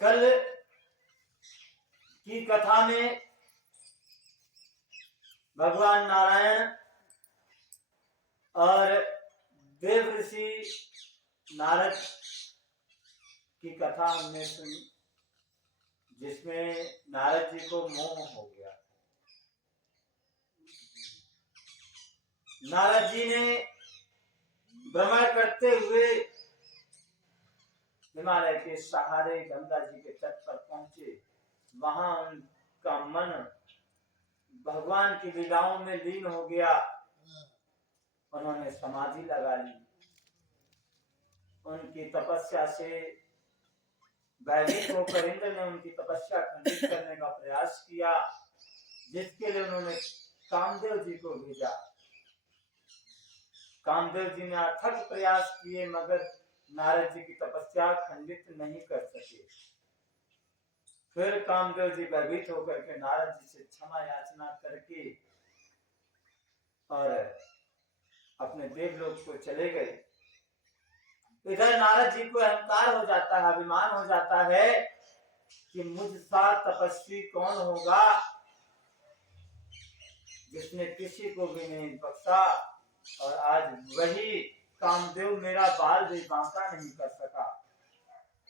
कल की कथा में भगवान नारायण और देव ऋषि नारद की कथा हमने सुनी, जिसमें नारद जी को मोह हो गया। नारद जी ने भ्रमण करते हुए हिमालय के सहारे गंगा जी के तट पर पहुंचे। वहां उनका मन भगवान की लीलाओं में लीन हो गया। उन्होंने समाधि लगा ली। उनकी तपस्या से भयभीत होकर इंद्र ने उनकी तपस्या खंडित करने का प्रयास किया, जिसके लिए उन्होंने कामदेव जी को भेजा। कामदेव जी ने अथक प्रयास किए, मगर नारद जी की तपस्या खंडित नहीं कर सके। फिर कामदेव जी भयभीत होकर के नारद जी से क्षमा याचना करके और अपने देवलोक को चले गए। इधर नारद जी को अहंकार हो जाता है, अभिमान हो जाता है कि मुझसा तपस्वी कौन होगा जिसने किसी को भी नहीं बख्शा, और आज वही कामदेव मेरा बाल भी बांका नहीं कर सका।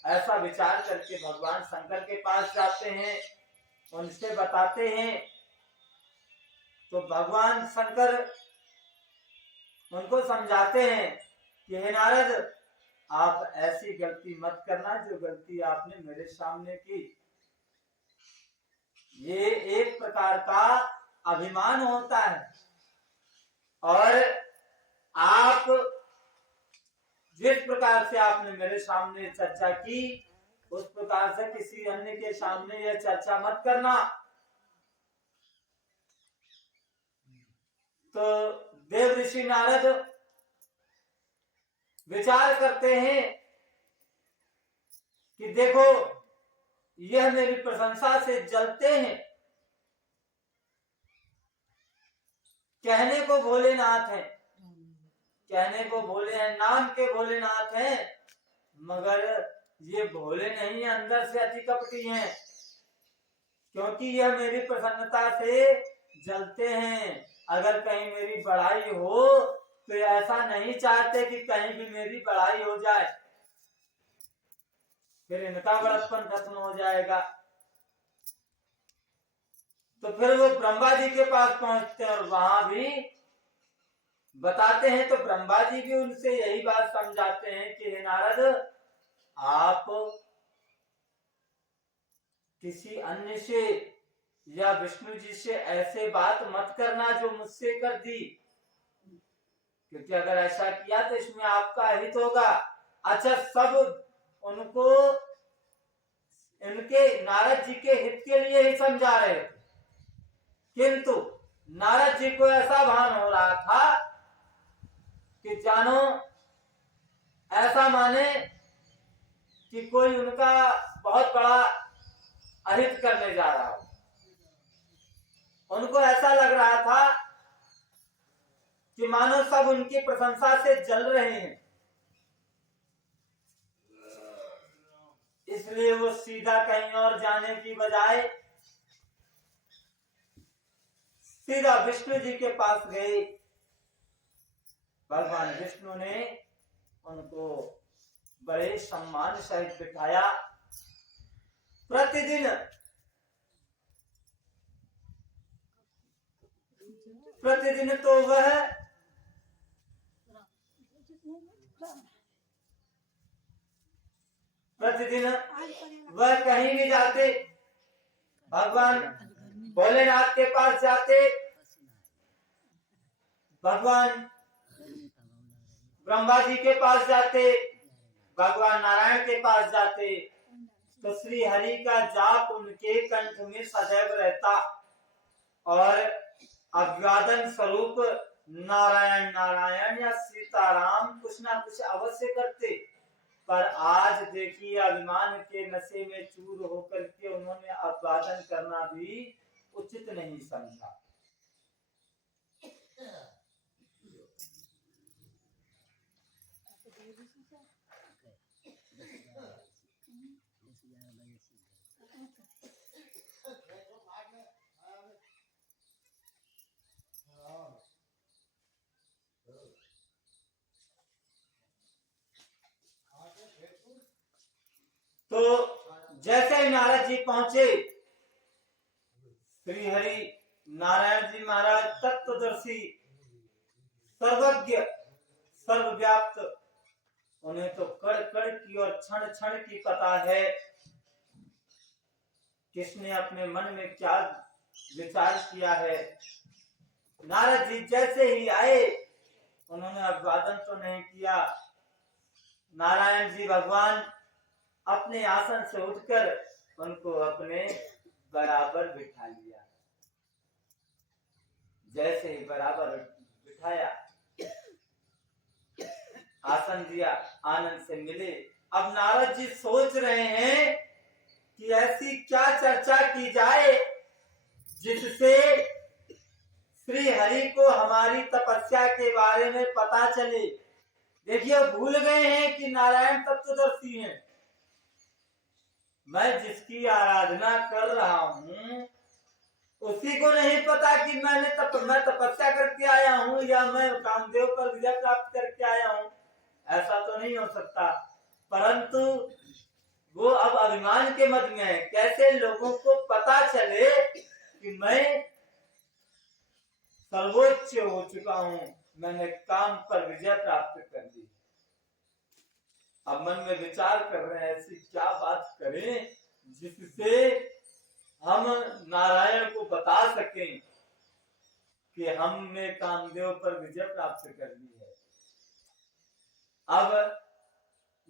ऐसा विचार करके भगवान शंकर के पास जाते हैं, उनसे बताते हैं। तो भगवान शंकर उनको समझाते हैं कि हे नारद, आप ऐसी गलती मत करना जो गलती आपने मेरे सामने की। ये एक प्रकार का अभिमान होता है, और आप जिस प्रकार से आपने मेरे सामने चर्चा की, उस प्रकार से किसी अन्य के सामने यह चर्चा मत करना। तो देव ऋषि नारद विचार करते हैं कि देखो, यह मेरी प्रशंसा से जलते हैं। कहने को भोलेनाथ हैं, कहने को भोले हैं, नाम के भोलेनाथ हैं, मगर ये भोले नहीं, अंदर से अति कपटी हैं। क्योंकि यह मेरी प्रसन्नता से जलते हैं। अगर कहीं मेरी बड़ाई हो तो ऐसा नहीं चाहते कि कहीं भी मेरी बड़ाई हो जाए, फिर इनका बड़प्पन खत्म हो जाएगा। तो फिर वो ब्रह्मा जी के पास पहुंचते हैं और वहां भी बताते हैं। तो ब्रह्मा जी भी उनसे यही बात समझाते हैं कि हे नारद, आप किसी अन्य से या विष्णु जी से ऐसे बात मत करना जो मुझसे कर दी, क्योंकि अगर ऐसा किया तो इसमें आपका हित होगा। अच्छा, सब उनको इनके नारद जी के हित के लिए ही समझा रहे थे, किंतु नारद जी को ऐसा भान हो रहा था कि जानो ऐसा माने कि कोई उनका बहुत बड़ा अहित करने जा रहा हो। उनको ऐसा लग रहा था कि मानो सब उनकी प्रशंसा से जल रहे हैं। इसलिए वो सीधा कहीं और जाने की बजाय सीधा विष्णु जी के पास गए। भगवान विष्णु ने उनको बड़े सम्मान सहित बिठाया। प्रतिदिन तो वह कहीं भी जाते, भगवान भोलेनाथ के पास जाते, भगवान ब्रह्मा जी के पास जाते, भगवान नारायण के पास जाते, तो श्री हरि का जाप उनके कंठ में सदैव रहता और अभिवादन स्वरूप नारायण नारायण या सीताराम कुछ ना कुछ अवश्य करते। पर आज देखिए, अभिमान के नशे में चूर होकर के उन्होंने अभिवादन करना भी उचित नहीं समझा। तो जैसे ही नारद जी पहुंचे, श्री हरि नारायण जी महाराज तत्वदर्शी, सर्वज्ञ, सर्वव्याप्त, उन्हें तो कड़ कड़ की और क्षण क्षण की पता है किसने अपने मन में क्या विचार किया है। नारद जी जैसे ही आए, उन्होंने अभिवादन तो नहीं किया। नारायण जी भगवान अपने आसन से उठकर उनको अपने बराबर बिठा लिया। जैसे ही बराबर बिठाया, आसन दिया, आनंद से मिले। अब नारद जी सोच रहे हैं कि ऐसी क्या चर्चा की जाए जिससे श्री हरि को हमारी तपस्या के बारे में पता चले। देखिए, भूल गए हैं कि नारायण तत्वदर्शी हैं। मैं जिसकी आराधना कर रहा हूँ उसी को नहीं पता कि मैं तपस्या करके आया हूँ या मैं कामदेव पर विजय प्राप्त करके आया हूँ। ऐसा तो नहीं हो सकता। परंतु वो अब अभिमान के मद में है। कैसे लोगों को पता चले कि मैं सर्वोच्च हो चुका हूँ, मैंने काम पर विजय प्राप्त कर दी। अब मन में विचार कर रहे हैं ऐसी क्या बात करें जिससे हम नारायण को बता सकें कि हमने कामदेव पर विजय प्राप्त कर ली है। अब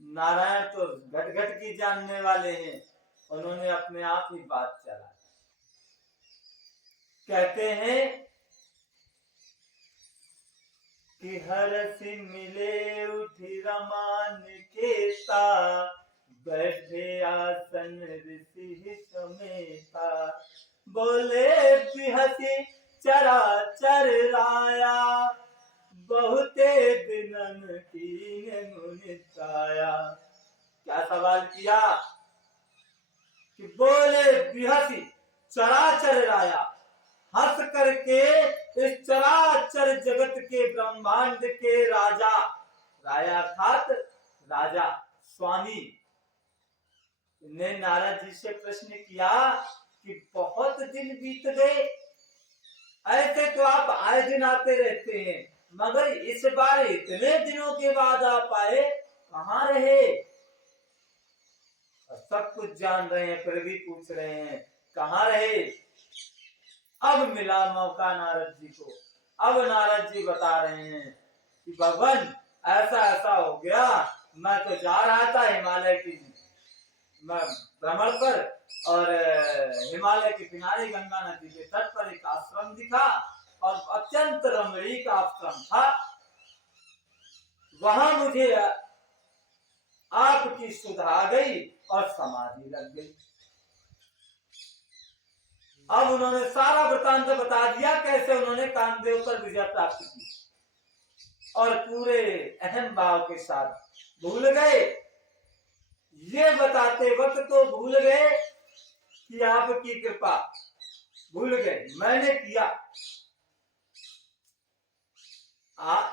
नारायण तो घट घट की जानने वाले हैं, उन्होंने अपने आप ही बात चला। कहते हैं कि हरसि मिले उठी रमान केता, बैठे आसन ऋषि समेता। बोले बिहसी चराचर राया, बहुते दिनन कीन मुनिताया। क्या सवाल किया कि बोले बिहसी चराचर राया, हंस करके इस चराचर जगत के ब्रह्मांड के राजा, राया अर्थात राजा, स्वामी ने नारद जी से प्रश्न किया कि बहुत दिन बीत गए, ऐसे तो आप आए दिन आते रहते हैं, मगर इस बार इतने दिनों के बाद आप आए, कहाँ रहे? सब कुछ जान रहे हैं फिर भी पूछ रहे हैं कहाँ रहे। अब मिला मौका नारद जी को। अब नारद जी बता रहे हैं कि भगवान ऐसा ऐसा हो गया, मैं तो जा रहा था हिमालय की भ्रमण पर, और हिमालय के किनारे गंगा नदी के तट पर एक आश्रम दिखा और अत्यंत रमणीक आश्रम था। वहां मुझे आपकी सुध आ गई और समाधि लग गई। अब उन्होंने सारा वृतांत बता दिया कैसे उन्होंने कामदेव पर विजय प्राप्त की, और पूरे अहम भाव के साथ भूल गए। ये बताते वक्त तो भूल गए कि आपकी कृपा, भूल गए मैंने किया।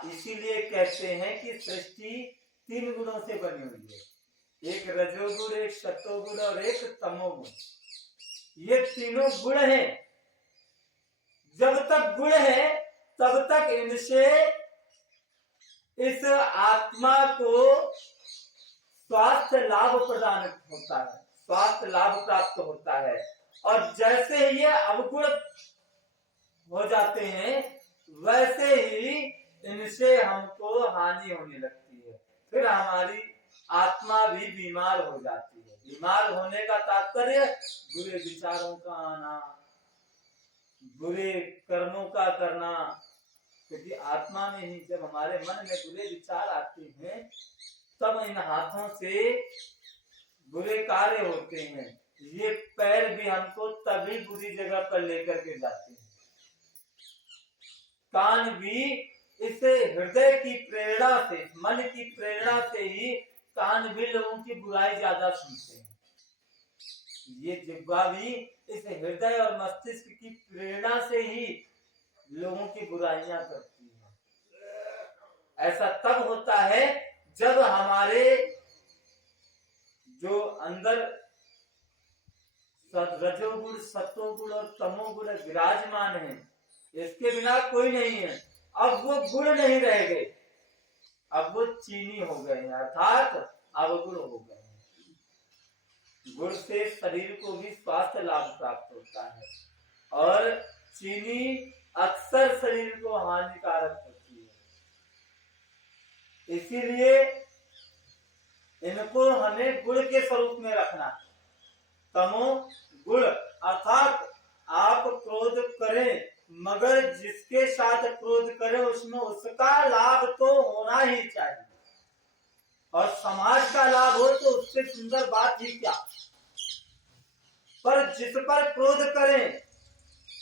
इसीलिए कहते हैं कि सृष्टि 3 गुणों से बनी हुई है, एक रजोगुण, एक सत्वगुण और एक तमोगुण। ये तीनों गुण हैं। जब तक गुण है तब तक इनसे इस आत्मा को स्वास्थ्य लाभ प्रदान होता है, स्वास्थ्य लाभ प्राप्त होता है। और जैसे ही ये अवगुण हो जाते हैं वैसे ही इनसे हमको हानि होने लगती है, फिर हमारी आत्मा भी बीमार हो जाती है। बीमार होने का तात्पर्य बुरे विचारों का आना, बुरे कर्मों का करना। क्योंकि आत्मा में ही जब हमारे मन में बुरे विचार आते हैं तब इन हाथों से बुरे कार्य होते हैं। ये पैर भी हमको तभी बुरी जगह पर लेकर के जाते हैं। कान भी इस हृदय की प्रेरणा से, मन की प्रेरणा से ही कान भी लोगों की बुराई ज्यादा सुनते हैं। ये जिह्वा भी इस हृदय और मस्तिष्क की प्रेरणा से ही लोगों की बुराइयां करती है। ऐसा तब होता है जब हमारे जो अंदर रजोगुण, सत्वगुण और तमोगुण विराजमान है, इसके बिना कोई नहीं है। अब वो गुण नहीं रह गए, अब वो चीनी हो गए, अर्थात अवगुण हो गए। गुण से शरीर को भी स्वास्थ्य लाभ प्राप्त होता है और चीनी अक्सर शरीर को हानिकारक होती है। इसीलिए इनको हमें गुण के स्वरूप में रखना। तमो गुण अर्थात आप क्रोध करें, मगर जिसके साथ क्रोध करें उसमें उसका लाभ तो होना ही चाहिए, और समाज का लाभ हो तो उससे सुंदर बात ही क्या। पर जिस पर क्रोध करें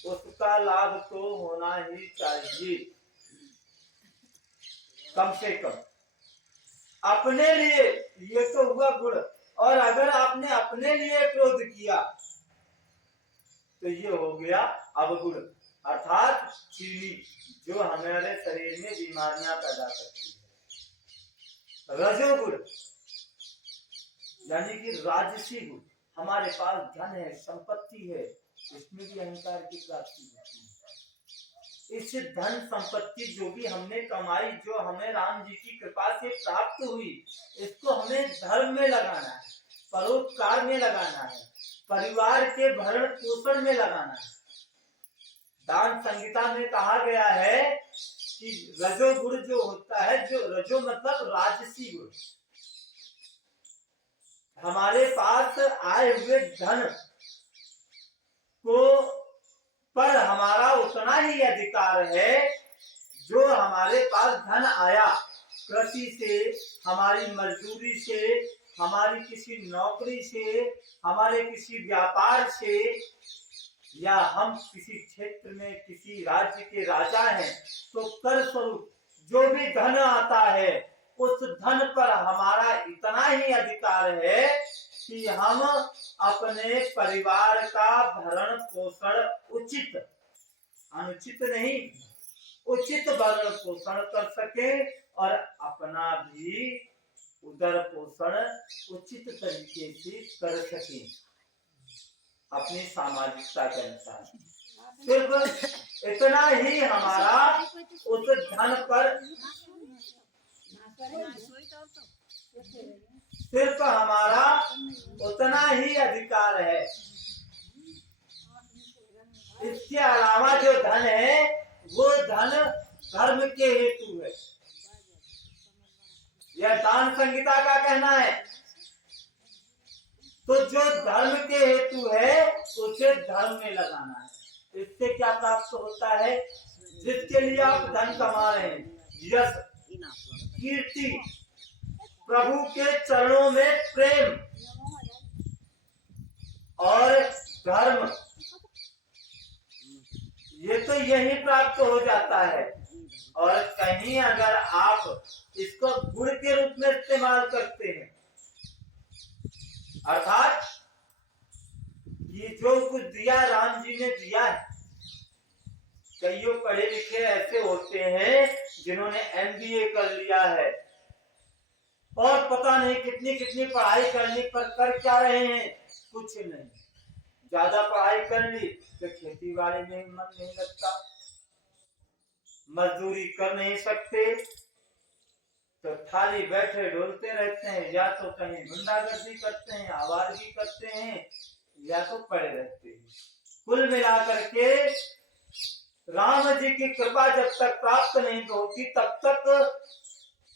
उसका लाभ तो होना ही चाहिए, कम से कम अपने लिए। ये तो हुआ गुण। और अगर आपने अपने लिए क्रोध किया तो ये हो गया अवगुण, अर्थात चीनी, जो हमारे शरीर में बीमारियां पैदा करती है। रजोगुण यानी कि राजसी गुण, हमारे पास धन है, संपत्ति है, इसमें भी अहंकार की प्राप्ति होती है। इस धन संपत्ति जो भी हमने कमाई, जो हमें राम जी की कृपा से प्राप्त हुई, इसको हमें धर्म में लगाना है, परोपकार में लगाना है, परिवार के भरण पोषण में लगाना है। दान संहिता में कहा गया है कि रजोगुण जो होता है, जो रजो मतलब राजसी गुण, हमारे पास आए हुए धन को पर हमारा उतना ही अधिकार है जो हमारे पास धन आया कृषि से, हमारी मजदूरी से, हमारी किसी नौकरी से, हमारे किसी व्यापार से, या हम किसी क्षेत्र में किसी राज्य के राजा हैं तो कर स्वरूप जो भी धन आता है उस धन पर हमारा इतना ही अधिकार है कि हम अपने परिवार का भरण पोषण उचित, अनुचित नहीं, उचित भरण पोषण कर सके और अपना भी उदर पोषण उचित तरीके से कर सके अपनी सामाजिकता के अनुसार। सिर्फ इतना ही हमारा उस धन पर, सिर्फ हमारा उतना ही अधिकार है। इसके अलावा जो धन है वो धन धर्म के हेतु है, यह दान संहिता का कहना है। तो जो धर्म के हेतु है उसे धर्म में लगाना है। इससे क्या प्राप्त होता है? जिसके लिए आप धन कमा रहे हैं, यश, कीर्ति, प्रभु के चरणों में प्रेम और धर्म, ये तो यही प्राप्त हो जाता है। और कहीं अगर आप इसको गुण के रूप में इस्तेमाल करते हैं, अर्थात ये जो कुछ दिया राम जी ने दिया है, कईयों पढ़े लिखे ऐसे होते हैं जिन्होंने MBA कर लिया है और पता नहीं कितनी कितनी पढ़ाई करने पर कर क्या रहे हैं, कुछ नहीं। ज्यादा पढ़ाई कर ली तो खेती बाड़ी में मन नहीं लगता, मजदूरी कर नहीं सकते, तो खाली बैठे डोलते रहते हैं, या तो कहीं गुंडागर्दी करते हैं, आवारगी करते हैं, या तो पड़े रहते हैं। कुल मिलाकर के राम जी की कृपा जब तक प्राप्त नहीं होती तब तक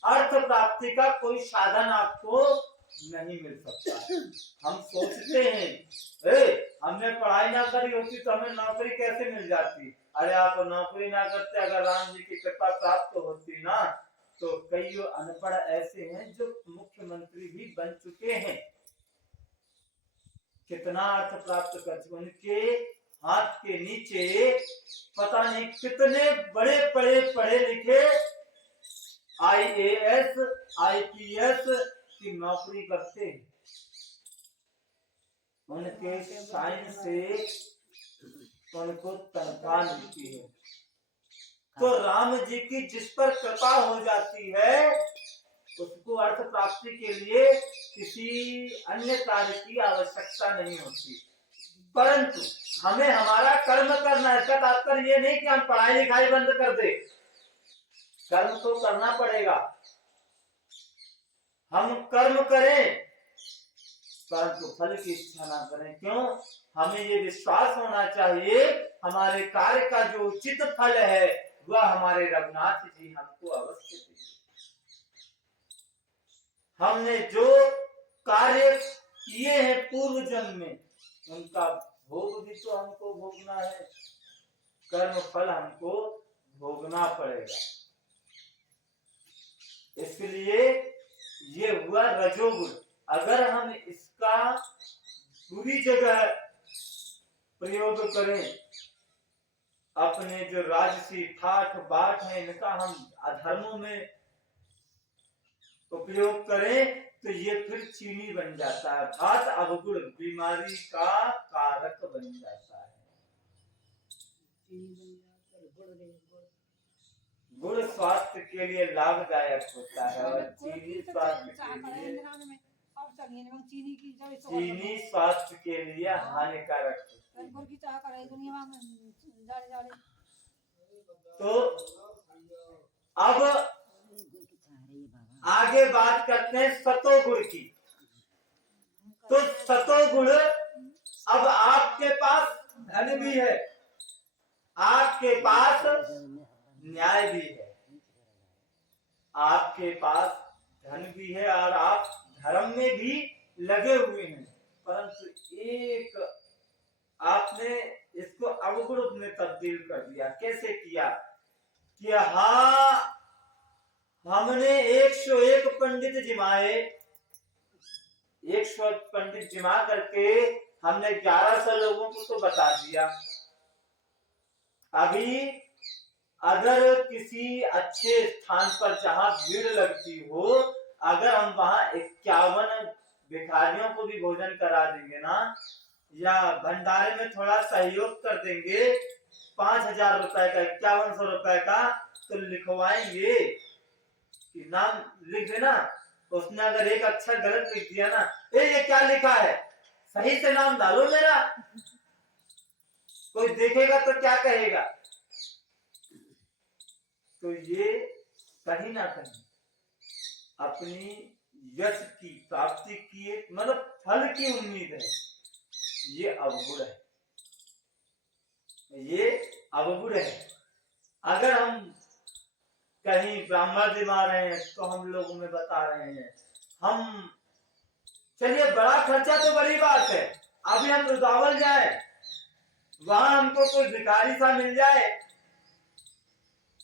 अर्थ प्राप्ति का कोई साधन आपको नहीं मिल सकता। हम सोचते हैं हमने पढ़ाई ना करी होती तो हमें नौकरी कैसे मिल जाती। अरे आप नौकरी ना करते, अगर राम जी की कृपा प्राप्त होती ना तो कई अनपढ़ ऐसे हैं जो मुख्यमंत्री भी बन चुके हैं। कितना अर्थ प्राप्त कर चुके, उनके हाथ के नीचे पता नहीं कितने बड़े बड़े पढ़े लिखे IAS, IPS की नौकरी करते हैं। उनके साइन से उनको तनख्वाह मिलती है। तो राम जी की जिस पर कृपा हो जाती है उसको अर्थ प्राप्ति के लिए किसी अन्य कार्य की आवश्यकता नहीं होती। परंतु हमें हमारा कर्म करना है। इसका तात्पर्य ये नहीं कि हम पढ़ाई लिखाई बंद कर दे, कर्म तो करना पड़ेगा, हम कर्म करें परंतु फल की इच्छा ना करें। क्यों? हमें ये विश्वास होना चाहिए हमारे कार्य का जो उचित फल है वह हमारे रघुनाथ जी हमको अवश्य देंगे। हमने जो कार्य किए हैं पूर्व जन्म में उनका भोग भी तो हमको भोगना है, कर्म फल हमको भोगना पड़ेगा। इसलिए ये हुआ रजोगुण। अगर हम इसका पूरी जगह प्रयोग करें, अपने जो राजसी ठाठ बाट है इनका हम अधर्मों में उपयोग करें तो ये फिर चीनी बन जाता है। भात अवगुण बीमारी का कारक बन जाता है। गुड़ स्वास्थ्य के लिए लाभदायक होता है और चीनी स्वास्थ्य के लिए हानिकारक होता है। तो अब आगे बात करते हैं सतोगुण की। तो सतोगुण, अब आपके पास धन भी है, आपके पास न्याय भी है, आपके पास धन भी है और आप धर्म में भी लगे हुए हैं, परंतु एक आपने इसको अवगुण में तब्दील कर दिया। कैसे किया? कि हाँ, हमने 101 पंडित जिमाए, 101 पंडित जिमा करके हमने 1100 लोगों को तो बता दिया। अभी अगर किसी अच्छे स्थान पर जहां भीड़ लगती हो, अगर हम वहां 51 भिखारियों को भी भोजन करा देंगे ना, या भंडारे में थोड़ा सहयोग कर देंगे 5000 रुपए का, 5100 रुपए का, तो लिखवाएंगे कि नाम लिख देना। उसने अगर एक अक्षर गलत लिख दिया ना, ये क्या लिखा है, सही से नाम डालो मेरा, कोई देखेगा तो क्या कहेगा। तो ये कहीं ना कहीं अपनी यश की प्राप्ति की एक मतलब फल की उम्मीद है, ये अवगुण है, ये अवगुण है। अगर हम कहीं ब्राह्मण दिमा रहे हैं तो हम लोगों में बता रहे हैं, हम चलिए बड़ा खर्चा तो बड़ी बात है, अभी हम रुदावल जाए, वहां हमको कोई भिखारी सा मिल जाए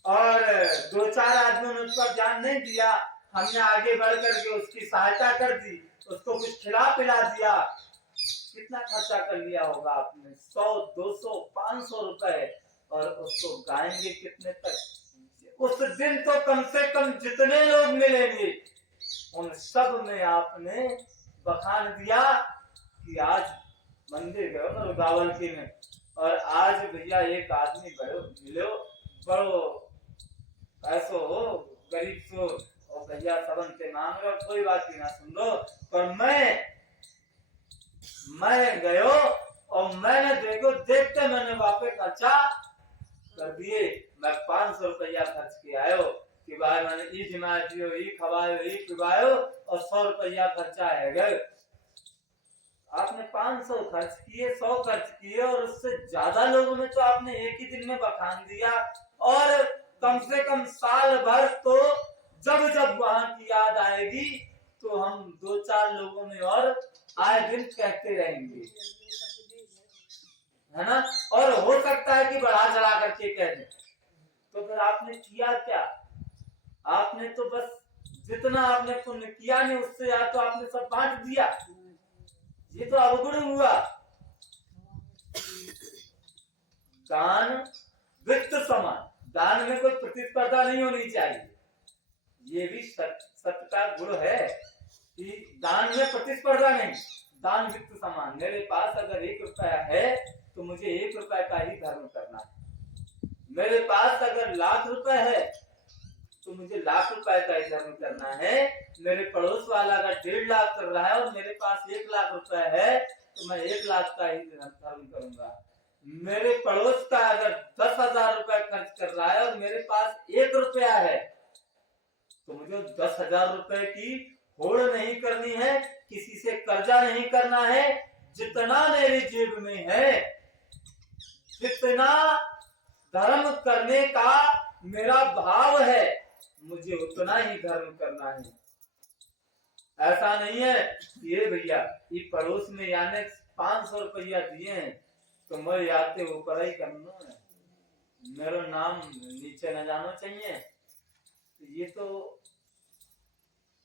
और 2-4 आदमियों ने उसका ध्यान नहीं दिया, हमने आगे बढ़ करके उसकी सहायता कर दी, उसको कुछ खिला पिला दिया, कितना खर्चा कर लिया होगा आपने, 100, 200, 500 रुपए, और उसको गाएंगे कितने तक। उस दिन तो कम से कम जितने लोग मिलेंगे उन सब में आपने बखान दिया कि आज मंदिर गए ना रुदावल की में, और आज भैया एक आदमी मिलो, बड़ो ऐसो हो गरीब सो, और भैया सबन से मांग रहे, कोई बात ही ना सुन लो, पर मैं गयो और मैंने देखते मैंने वापस खर्चा कर दिए, मैं 500 रुपया खर्च के आयो कि भाई मैंने ई जिमाया दियो, ई खवायो, ई पिवायो, और 100 रुपया खर्चा है गए। आपने 500 खर्च किए, 100 खर्च किए, और उससे ज्यादा लोगों में तो आपने एक ही दिन में बखान दिया, और कम से कम साल भर तो जब जब वहां की याद आएगी तो हम 2-4 लोगों में और आए दिन कहते रहेंगे, है ना। और हो सकता है कि बढ़ा चढ़ा करके कह दें, तो फिर आपने किया क्या? आपने तो बस जितना आपने पुण्य किया नहीं उससे या तो आपने सब बांट दिया, ये तो अवगुण हुआ। दान वित्त समान, दान में कोई प्रतिस्पर्धा नहीं होनी चाहिए, ये भी सत्य का गुण है कि दान में प्रतिस्पर्धा नहीं, दान वित्त समान। मेरे पास अगर 1 रुपया है तो मुझे 1 रुपए का ही धर्म करना है, मेरे पास अगर 1,00,000 रुपए है तो मुझे लाख रुपए का ही धर्म करना है। मेरे पड़ोस वाला अगर 1.5 लाख कर रहा है और मेरे पास 1 लाख रुपए है तो मैं 1 लाख का ही धर्म करूंगा। मेरे पड़ोस का अगर 10,000 रुपए खर्च कर रहा है और मेरे पास 1 रुपया है तो मुझे 10,000 रुपए की होड़ नहीं करनी है, किसी से कर्जा नहीं करना है। जितना मेरी जेब में है, जितना धर्म करने का मेरा भाव है, मुझे उतना ही धर्म करना है। ऐसा नहीं है ये भैया ये पड़ोस में यानी 500 रुपया दिए हैं तो मैं आते ऊपर ही करना है, मेरा नाम नीचे न जाना चाहिए, ये तो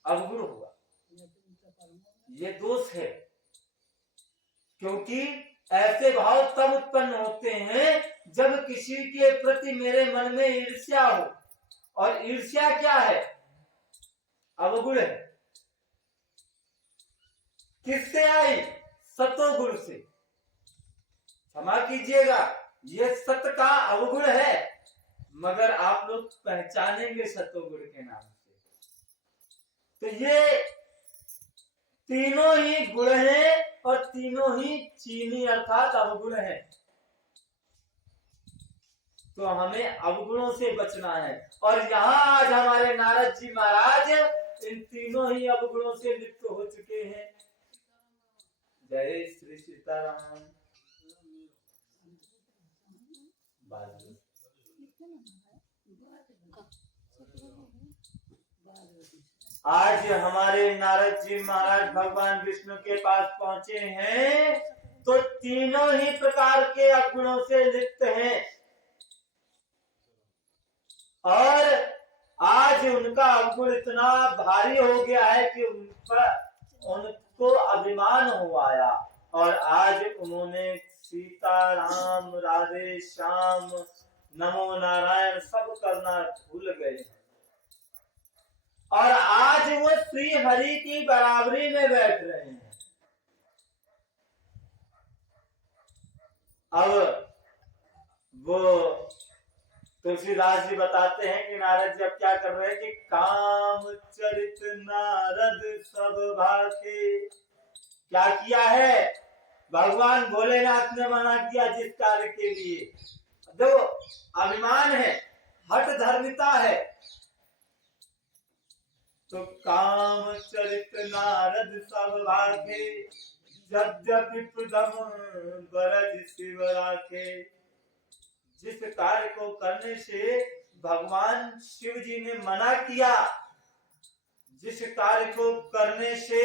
अवगुण हुआ, ये दोष है। क्योंकि ऐसे भाव तब उत्पन्न होते हैं जब किसी के प्रति मेरे मन में ईर्ष्या हो, और ईर्ष्या क्या है? अवगुण है। किससे आई? सतोगुण से। क्षमा कीजिएगा, ये सत्य का अवगुण है, मगर आप लोग पहचानेंगे सतोगुण के नाम से। तो ये तीनों ही गुण हैं और तीनों ही चीनी अर्थात अवगुण है। तो हमें अवगुणों से बचना है। और यहाँ आज हमारे नारद जी महाराज इन तीनों ही अवगुणों से लिप्त हो चुके हैं। जय श्री सीताराम। आज हमारे नारद जी महाराज भगवान विष्णु के पास पहुंचे हैं तो तीनों ही प्रकार के अवगुणों से लिप्त हैं, और आज उनका अवगुण इतना भारी हो गया है कि उनको अभिमान हो आया, और आज उन्होंने सीता राम राधे श्याम नमो नारायण सब करना भूल गए, और आज वो श्री हरि की बराबरी में बैठ रहे हैं। अब वो तुलसीदास जी बताते हैं कि नारद जी अब क्या कर रहे हैं कि काम चरित नारद सब भाके। क्या किया है? भगवान भोलेनाथ ने मना किया जिस कार्य के लिए, देखो अभिमान है, हठ धर्मिता है, तो काम चरित नारद सब भाके यद्यपि प्रथम बरज शिव राखे। जिस कार्य को करने से भगवान शिव जी ने मना किया, जिस कार्य को करने से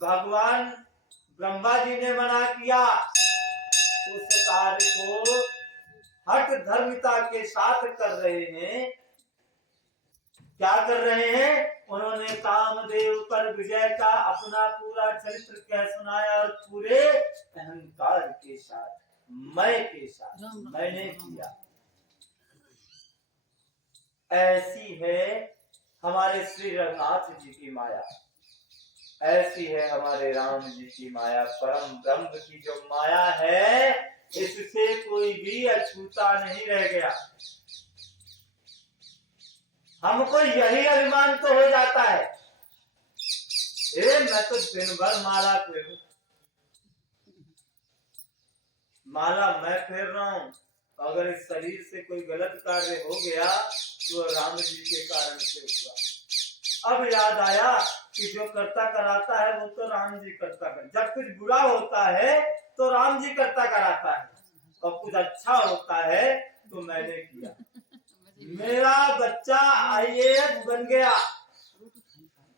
भगवान ब्रह्मा जी ने मना किया, उस कार्य को हठ धर्मिता के साथ कर रहे हैं। क्या कर रहे हैं? उन्होंने कामदेव पर विजय का अपना पूरा चरित्र कह सुनाया, और पूरे अहंकार के साथ, मैं के साथ, मैंने किया। ऐसी है हमारे श्री रघुनाथ जी की माया, ऐसी है हमारे राम जी की माया। परम ब्रह्म की जो माया है, इससे कोई भी अछूता नहीं रह गया। हमको यही अभिमान तो हो जाता है, मैं तो दिन भर माला फेरूं, माला मैं फेर रहा हूं, अगर इस शरीर से कोई गलत कार्य हो गया तो राम जी के कारण से हुआ। अब याद आया कि जो करता कराता है वो तो राम जी करता कर, जब कुछ बुरा होता है तो राम जी करता कराता है, और कुछ अच्छा होता है तो मैंने किया। मेरा बच्चा IAS बन गया,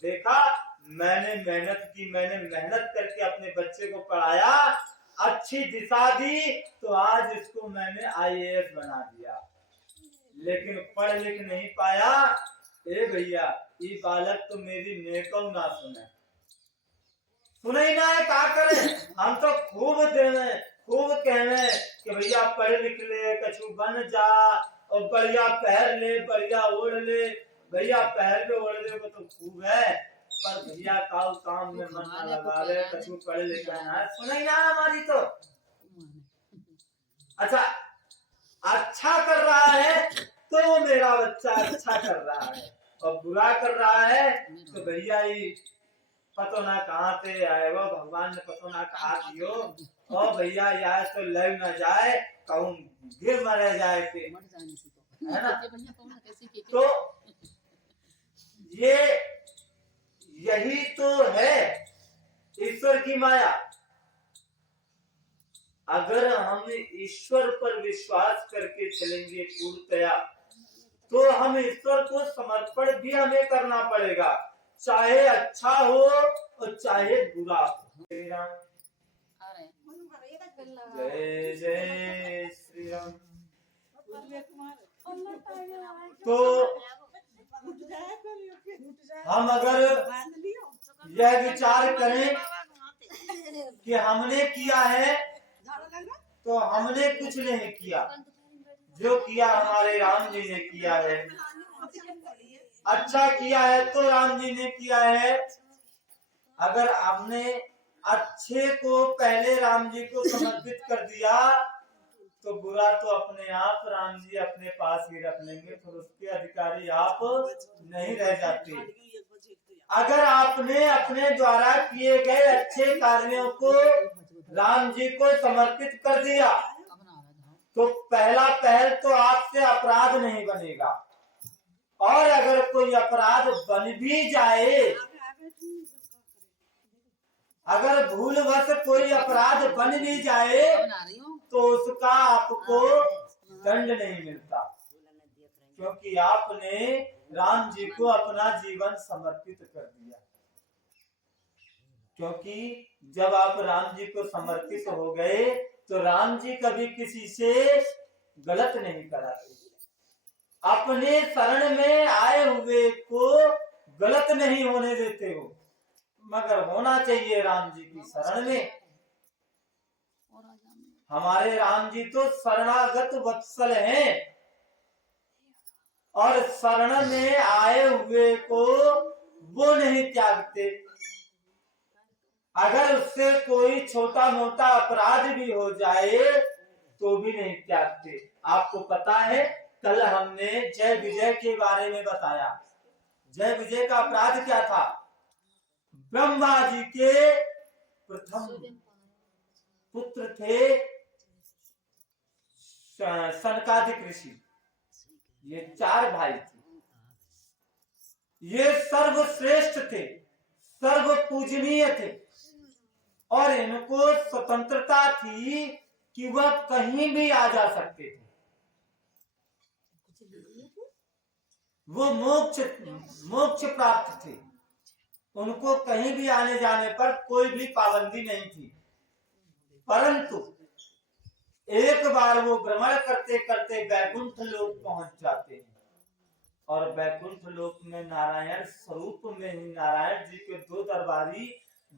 देखा मैंने मेहनत की, मैंने मेहनत करके अपने बच्चे को पढ़ाया, अच्छी दिशा दी, तो आज इसको मैंने IAS बना दिया। लेकिन पढ़ लिख नहीं पाया, ए भैया ये बालक तो मेरी नेको ना सुने, सुने ही ना है, क्या करें? हम तो खूब देवे, खूब कहवे कि भैया पढ़ लिख ले, कछु बन जा, और बढ़िया पहन ले, बढ़िया ओढ़ ले। भैया पहन ले ओढ़ ले को तो खूब है, पर भैया काम में मन न लगा ले, कछु पढ़ लिखा ना, सुना ही ना हमारी तो। अच्छा, अच्छा कर रहा है तो वो मेरा बच्चा अच्छा कर रहा है, और बुरा कर रहा है तो भैया ही पतो ना कहाँ से आए वो, भगवान ने पतो ना कहा दियो, और भैया यार तो लग न जाए, कहूँ गिर न रह जाए के, है ना। तो ये यही तो है ईश्वर की माया। अगर हम ईश्वर पर विश्वास करके चलेंगे पूर्णतया, तो हम ईश्वर को समर्पण भी हमें करना पड़ेगा, चाहे अच्छा हो और चाहे बुरा हो। श्री राम, जय जय श्री राम। तो हम अगर यह विचार करें कि हमने किया है, तो हमने कुछ नहीं किया, जो किया हमारे राम जी ने किया है। अच्छा किया है तो राम जी ने किया है। अगर आपने अच्छे को पहले राम जी को समर्पित कर दिया, तो बुरा तो अपने आप राम जी अपने पास ही रख लेंगे, फिर उसके अधिकारी आप नहीं रह जाते। अगर आपने अपने द्वारा किए गए अच्छे कार्यों को राम जी को समर्पित कर दिया, तो पहला पहल तो आपसे अपराध नहीं बनेगा, और अगर कोई अपराध बन भी जाए, अगर भूलवश कोई अपराध बन भी जाए, तो उसका आपको दंड नहीं मिलता, क्योंकि आपने राम जी को अपना जीवन समर्पित कर दिया। क्योंकि जब आप राम जी को समर्पित हो गए, तो राम जी कभी किसी से गलत नहीं कराते, अपने शरण में आए हुए को गलत नहीं होने देते हो, मगर होना चाहिए राम जी की शरण में। हमारे राम जी तो शरणागत वत्सल हैं, और शरण में आए हुए को वो नहीं त्यागते। अगर उससे कोई छोटा मोटा अपराध भी हो जाए तो भी नहीं त्यागते। आपको पता है, कल हमने जय विजय के बारे में बताया। जय विजय का अपराध क्या था? ब्रह्मा जी के प्रथम पुत्र थे सनकादिक ऋषि। ये 4 भाई थे, ये सर्वश्रेष्ठ थे, सर्व पूजनीय थे, और इनको स्वतंत्रता थी कि वह कहीं भी आ जा सकते थे। वो मोक्ष प्राप्त थे, उनको कहीं भी आने जाने पर कोई भी पाबंदी नहीं थी। परंतु एक बार वो भ्रमण करते करते वैकुंठ लोक पहुंच जाते हैं, और वैकुंठ लोक में नारायण स्वरूप में ही नारायण जी के 2 दरबारी,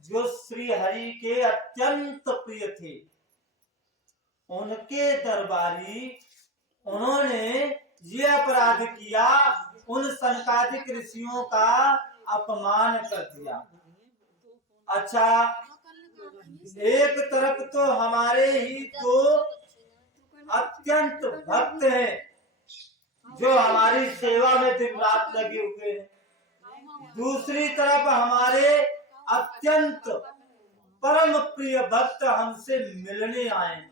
जो श्री हरि के अत्यंत प्रिय थे, उनके दरबारी, उन्होंने ये अपराध किया, उन सनकादिक ऋषियों का अपमान कर दिया। अच्छा, एक तरफ तो हमारे ही 2 अत्यंत भक्त हैं, जो हमारी सेवा में दिन रात लगे हुए हैं, दूसरी तरफ हमारे अत्यंत परम प्रिय भक्त हमसे मिलने आए,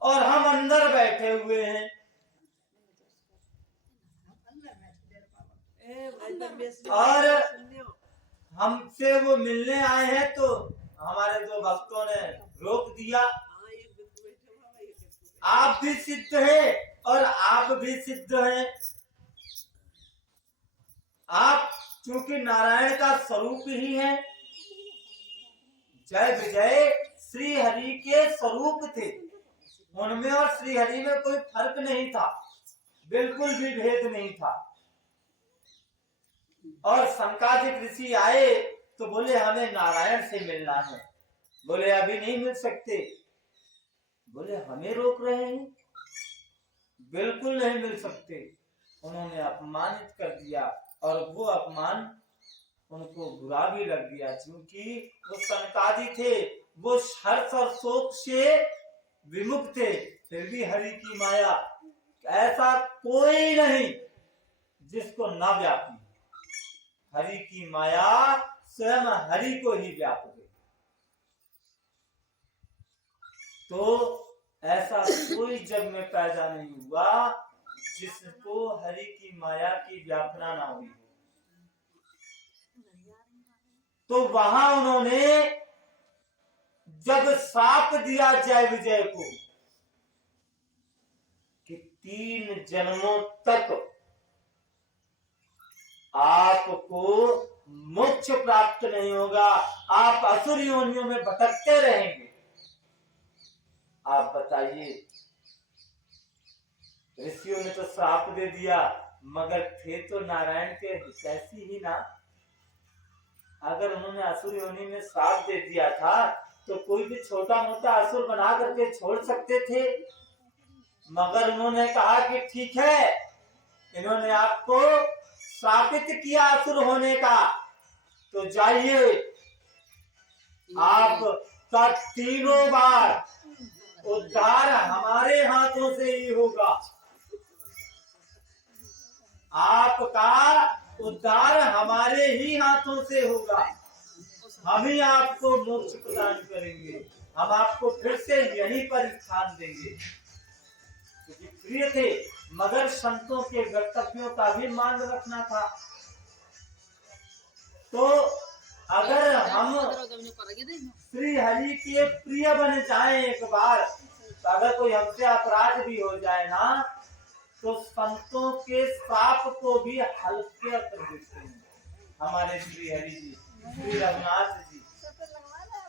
और हम अंदर बैठे हुए हैं। और हमसे वो मिलने आए हैं, तो हमारे 2 भक्तों ने रोक दिया। आप भी सिद्ध हैं और आप भी सिद्ध हैं। आप चूंकि नारायण का स्वरूप ही हैं, जय विजय श्री हरि के स्वरूप थे, उनमें और श्री हरि में कोई फर्क नहीं था, बिल्कुल भी भेद नहीं था। और सनकादिक ऋषि आए तो बोले हमें नारायण से मिलना है। बोले अभी नहीं मिल सकते। बोले हमें रोक रहे हैं, बिल्कुल नहीं मिल सकते। उन्होंने अपमानित कर दिया, और वो अपमान उनको बुरा भी लग गया, क्योंकि वो सनकादि थे, वो हर्ष और शोक से विमुक्त थे, फिर भी हरि की माया ऐसा कोई नहीं जिसको न व्यापी। हरि की माया स्वयं हरि को ही व्याप गई। तो ऐसा कोई जग में पैदा नहीं हुआ जिसको हरि की माया की व्यापना ना हुई। तो वहां उन्होंने जब साप दिया जय विजय को कि 3 जन्मों तक आपको मोक्ष प्राप्त नहीं होगा, आप असुर योनियों में भटकते रहेंगे। आप बताइए, ऋषियों ने तो श्राप दे दिया, मगर थे तो नारायण के हितैषी ही ना। अगर उन्होंने असुर योनि में श्राप दे दिया था तो कोई भी छोटा मोटा असुर बना करके छोड़ सकते थे, मगर उन्होंने कहा कि ठीक है, इन्होंने आपको श्रापित किया असुर होने का, तो जाइए आपका 3 बार उद्धार हमारे हाथों से ही होगा। आपका उद्धार हमारे ही हाथों से होगा। हम ही आपको मोक्ष प्रदान करेंगे, हम आपको फिर से यहीं पर स्थान देंगे। क्योंकि प्रिय थे, मगर संतों के वक्तव्यों का भी मान रखना था। तो अगर हम श्री हरि के प्रिय बन जाएं एक बार, तो अगर कोई हमसे अपराध भी हो जाए ना, तो संतों के पाप को भी हल्के कर देते हैं। हमारे श्री हरि जी, श्री रघुनाथ जी,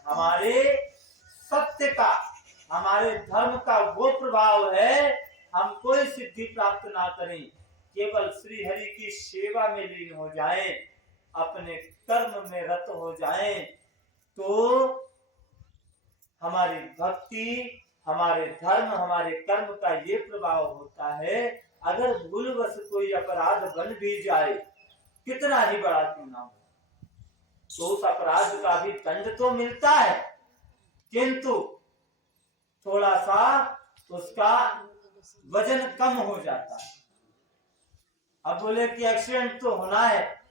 हमारे सत्य का, हमारे धर्म का वो प्रभाव है, हम कोई सिद्धि प्राप्त ना करें, केवल श्री हरि की सेवा में लीन हो जाएं, अपने कर्म में रत हो जाएं, तो हमारी भक्ति, हमारे धर्म, हमारे कर्म का ये प्रभाव होता है। अगर भूलवश कोई अपराध बन भी जाए, कितना ही बड़ा क्यों ना हो, तो उस अपराध का भी दंड तो मिलता है, किंतु थोड़ा सा उसका वजन कम हो जाता है। अब बोले कि एक्सीडेंट तो होना है,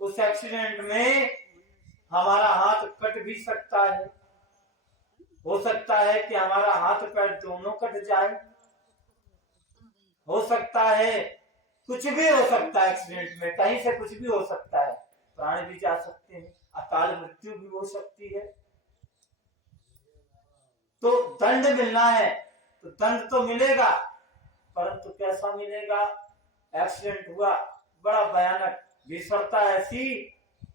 उस एक्सीडेंट में हमारा हाथ कट भी सकता है, हो सकता है कि हमारा हाथ पैर दोनों कट जाए, हो सकता है, कुछ भी हो सकता है। एक्सीडेंट में कहीं से कुछ भी हो सकता है, प्राण भी जा सकते हैं, अकाल मृत्यु भी हो सकती है। तो दंड मिलना है तो दंड तो मिलेगा, परंतु कैसा मिलेगा? एक्सीडेंट हुआ, बड़ा भयानक, भीषणता ऐसी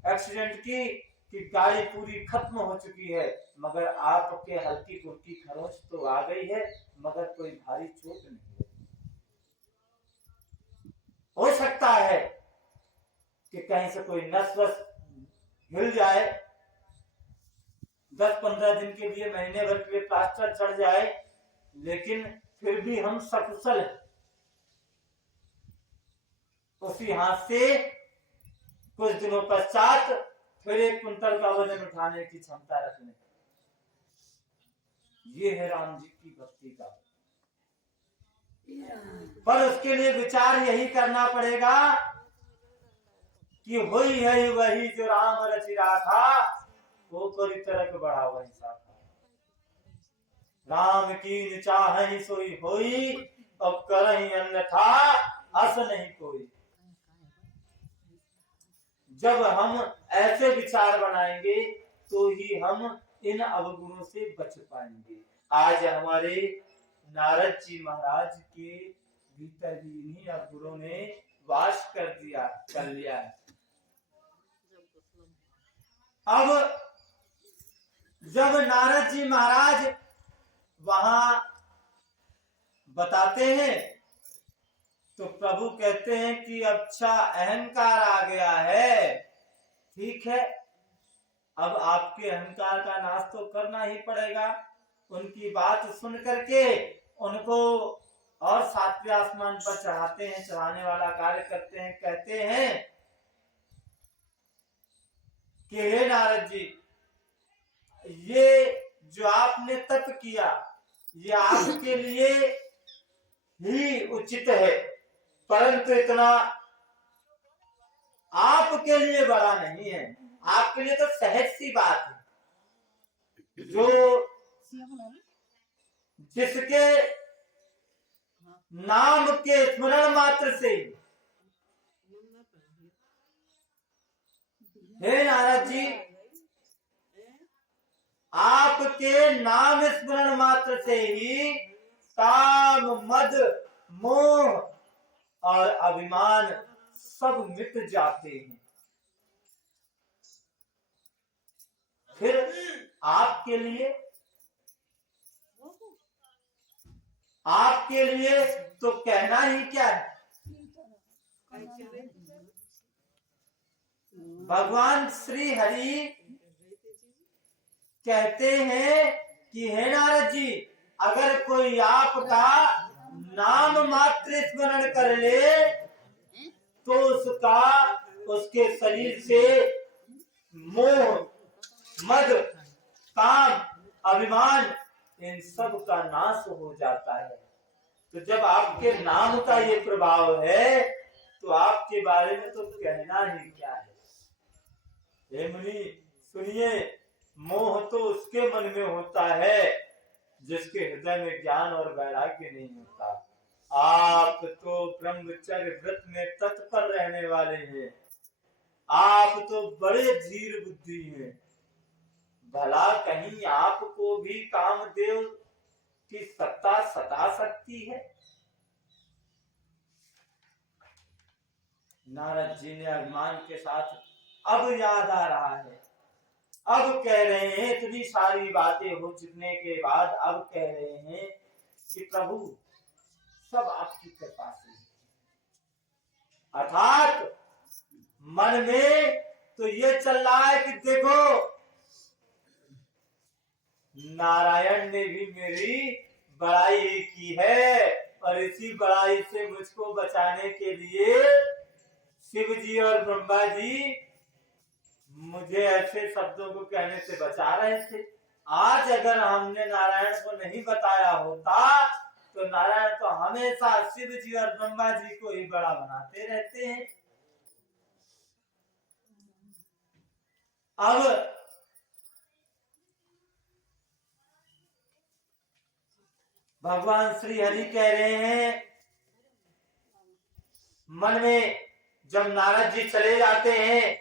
एक्सीडेंट की कि गाड़ी पूरी खत्म हो चुकी है, मगर आपके हल्की फुल्की खरोंच तो आ गई है, मगर कोई भारी चोट नहीं है। हो सकता है कि कहीं से कोई नस वस हिल जाए, 10-15 दिन के लिए, महीने भर के लिए प्लास्टर चढ़ जाए, लेकिन फिर भी हम सकुशल उसी हाथ से कुछ दिनों पश्चात फिर 1 कुंटल का वजन उठाने की क्षमता रखने। ये है राम जी की भक्ति का। पर उसके लिए विचार यही करना पड़ेगा कि वही है वही जो राम रचिरा था, वो कोई तरक बढ़ा वही सा था। राम की चाहहि सोई होई, अब करहि अन्यथा अस नहीं कोई। जब हम ऐसे विचार बनाएंगे तो ही हम इन अवगुणों से बच पाएंगे। आज हमारे नारद जी महाराज के भीतर भी इन्हीं अवगुणों ने वास कर लिया है। अब जब नारद जी महाराज वहां बताते हैं तो प्रभु कहते हैं कि अच्छा अहंकार आ गया है, ठीक है, अब आपके अहंकार का नाश तो करना ही पड़ेगा। उनकी बात सुन करके उनको और 7वें आसमान पर चढ़ाते हैं, चढ़ाने वाला कार्य करते हैं। कहते हैं कि हे नारद जी, ये जो आपने तप किया, ये आपके लिए ही उचित है, परंतु इतना आपके लिए बड़ा नहीं है। आपके लिए तो सहज सी बात है। जो जिसके नाम के स्मरण मात्र से, हे नारद जी, आपके नाम स्मरण मात्र से ही काम, मद, मोह और अभिमान सब मिट जाते हैं। फिर आपके लिए तो कहना ही क्या है। भगवान श्री हरि कहते हैं कि हे नारद जी, अगर कोई आपका नाम मात्र स्मरण कर ले तो उसके शरीर से मोह, मद, काम, अभिमान इन सब का नाश हो जाता है। तो जब आपके नाम का ये प्रभाव है तो आपके बारे में तो कहना ही क्या है। हे मुनि सुनिए, मोह तो उसके मन में होता है जिसके हृदय में ज्ञान और वैराग्य नहीं होता। आप तो ब्रह्मचर्य व्रत में तत्पर रहने वाले हैं, आप तो बड़े धीर बुद्धि हैं। भला कहीं आपको भी कामदेव की सत्ता सता सकती है? नारद जी ने अभिमान के साथ अब याद आ रहा है, अब कह रहे हैं, इतनी सारी बातें हो चुकने के बाद अब कह रहे हैं कि प्रभु सब आपकी कृपा से, अर्थात मन में तो ये चल रहा है कि देखो नारायण ने भी मेरी बड़ाई की है और इसी बड़ाई से मुझको बचाने के लिए शिव जी और ब्रह्मा जी मुझे ऐसे शब्दों को कहने से बचा रहे थे। आज अगर हमने नारायण को नहीं बताया होता तो नारायण तो हमेशा शिव जी और ब्रह्मा जी को ही बड़ा बनाते रहते हैं। अब भगवान श्री हरि कह रहे हैं, मन में जब नारद जी चले जाते हैं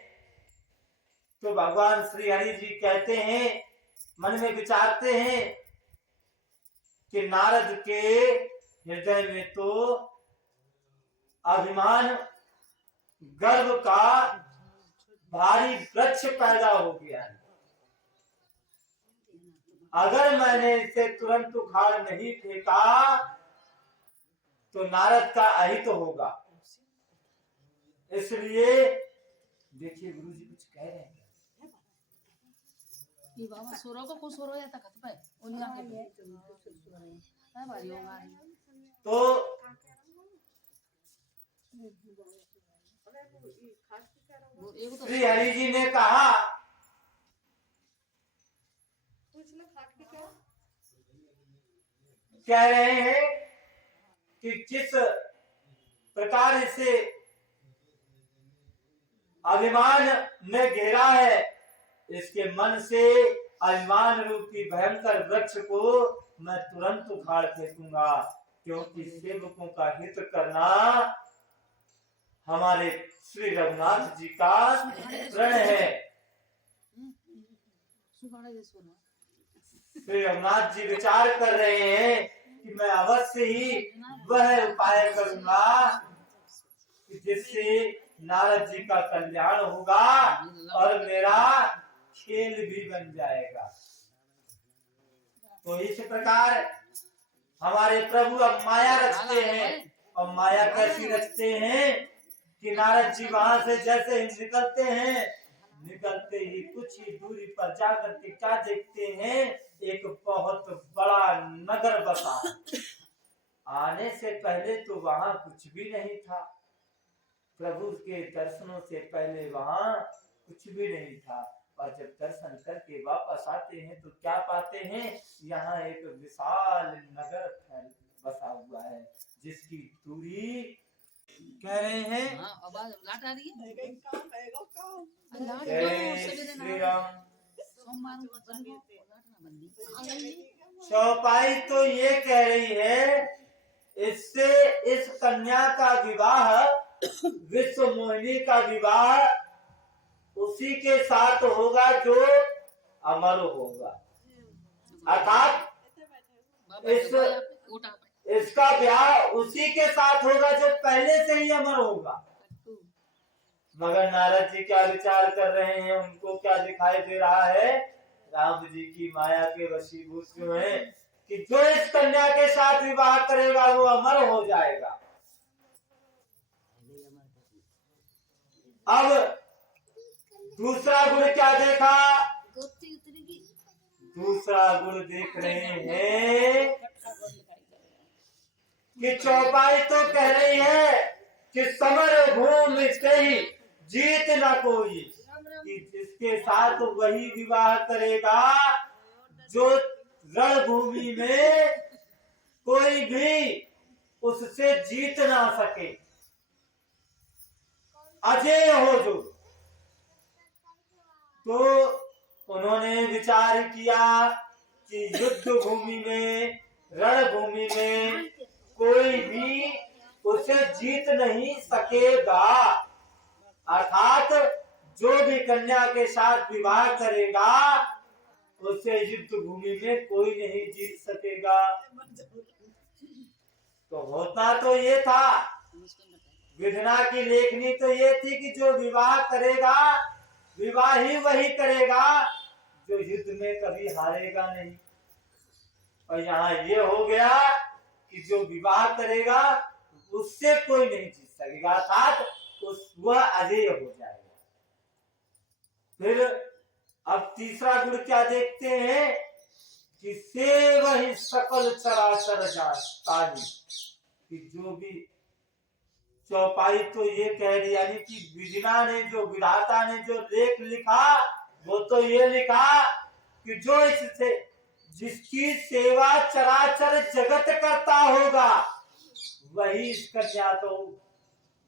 तो भगवान श्री हरि जी कहते हैं, मन में विचारते हैं कि नारद के हृदय में तो अभिमान, गर्व का भारी वृक्ष पैदा हो गया है। अगर मैंने इसे तुरंत उखाड़ नहीं फेंका तो नारद का अहित होगा। इसलिए देखिए गुरु जी कुछ कह रहे हैं। बाबा सोरो को कुछ सोरो या तक पे ओलिया के है भाई होगा तो श्री हरि जी ने कहा, कह रहे हैं कि किस प्रकार से अभिमान ने घेरा है, इसके मन से अभिमान रूपी भयंकर वृक्ष को मैं तुरंत उखाड़ फेंकूंगा, क्योंकि सेवकों का हित करना हमारे श्री रघुनाथ जी का प्रण है। श्री रघुनाथ जी विचार कर रहे हैं कि मैं अवश्य ही वह उपाय करूंगा जिससे नारद जी का कल्याण होगा और मेरा खेल भी बन जाएगा। तो इस प्रकार हमारे प्रभु अब माया रचते हैं, और माया कैसी रचते हैं कि नारद जी वहां से जैसे ही निकलते हैं, निकलते ही कुछ ही दूरी पर जाकर के क्या देखते हैं, एक बहुत बड़ा नगर बसा। आने से पहले तो वहां कुछ भी नहीं था, प्रभु के दर्शनों से पहले वहां कुछ भी नहीं था, और जब दर्शन करके वापस आते हैं तो क्या पाते हैं, यहाँ एक विशाल नगर बसा हुआ है, जिसकी दूरी कह रहे हैं। हाँ आवाज लाट आ रही है। लाट जय सवेरे श्री ना राम। सोमवार को बंदी लाट ना बंदी। चौपाई तो ये कह रही है, इससे इस कन्या का विवाह, विश्व मोहिनी का विवाह उसी के साथ होगा जो अमर होगा, अर्थात इसका ब्याह उसी के साथ होगा जो पहले से ही अमर होगा। मगर नारद जी क्या विचार कर रहे हैं, उनको क्या दिखाई दे रहा है, राम जी की माया के वशीभूत जो है कि जो इस कन्या के साथ विवाह करेगा वो अमर हो जाएगा। अब दूसरा गुण क्या देखा, दूसरा गुण देख रहे हैं कि चौपाई तो कह रही है कि समर भूमि से ही जीत न कोई, कि जिसके साथ वही विवाह करेगा जो रणभूमि में कोई भी उससे जीत ना सके, अजय हो जो। तो उन्होंने विचार किया कि युद्ध भूमि में, रणभूमि में कोई भी उसे जीत नहीं सकेगा, अर्थात जो भी कन्या के साथ विवाह करेगा उसे युद्ध भूमि में कोई नहीं जीत सकेगा। तो होता तो ये था, विधना की लेखनी तो ये थी कि जो विवाह करेगा विवाह ही वही करेगा जो युद्ध में कभी हारेगा नहीं। और यहाँ ये हो गया कि जो विवाह करेगा उससे कोई नहीं जीत सकेगा, अर्थात वह अजेय हो जाएगा। फिर अब तीसरा गुण क्या देखते हैं कि से वही सकल चराचर जाता ही, कि जो भी चौपाई तो ये कह रही, यानी कि विजना ने, जो विधाता ने जो लेख लिखा वो तो ये लिखा कि जो इससे जिसकी सेवा चराचर जगत करता होगा वही इस कन्या तो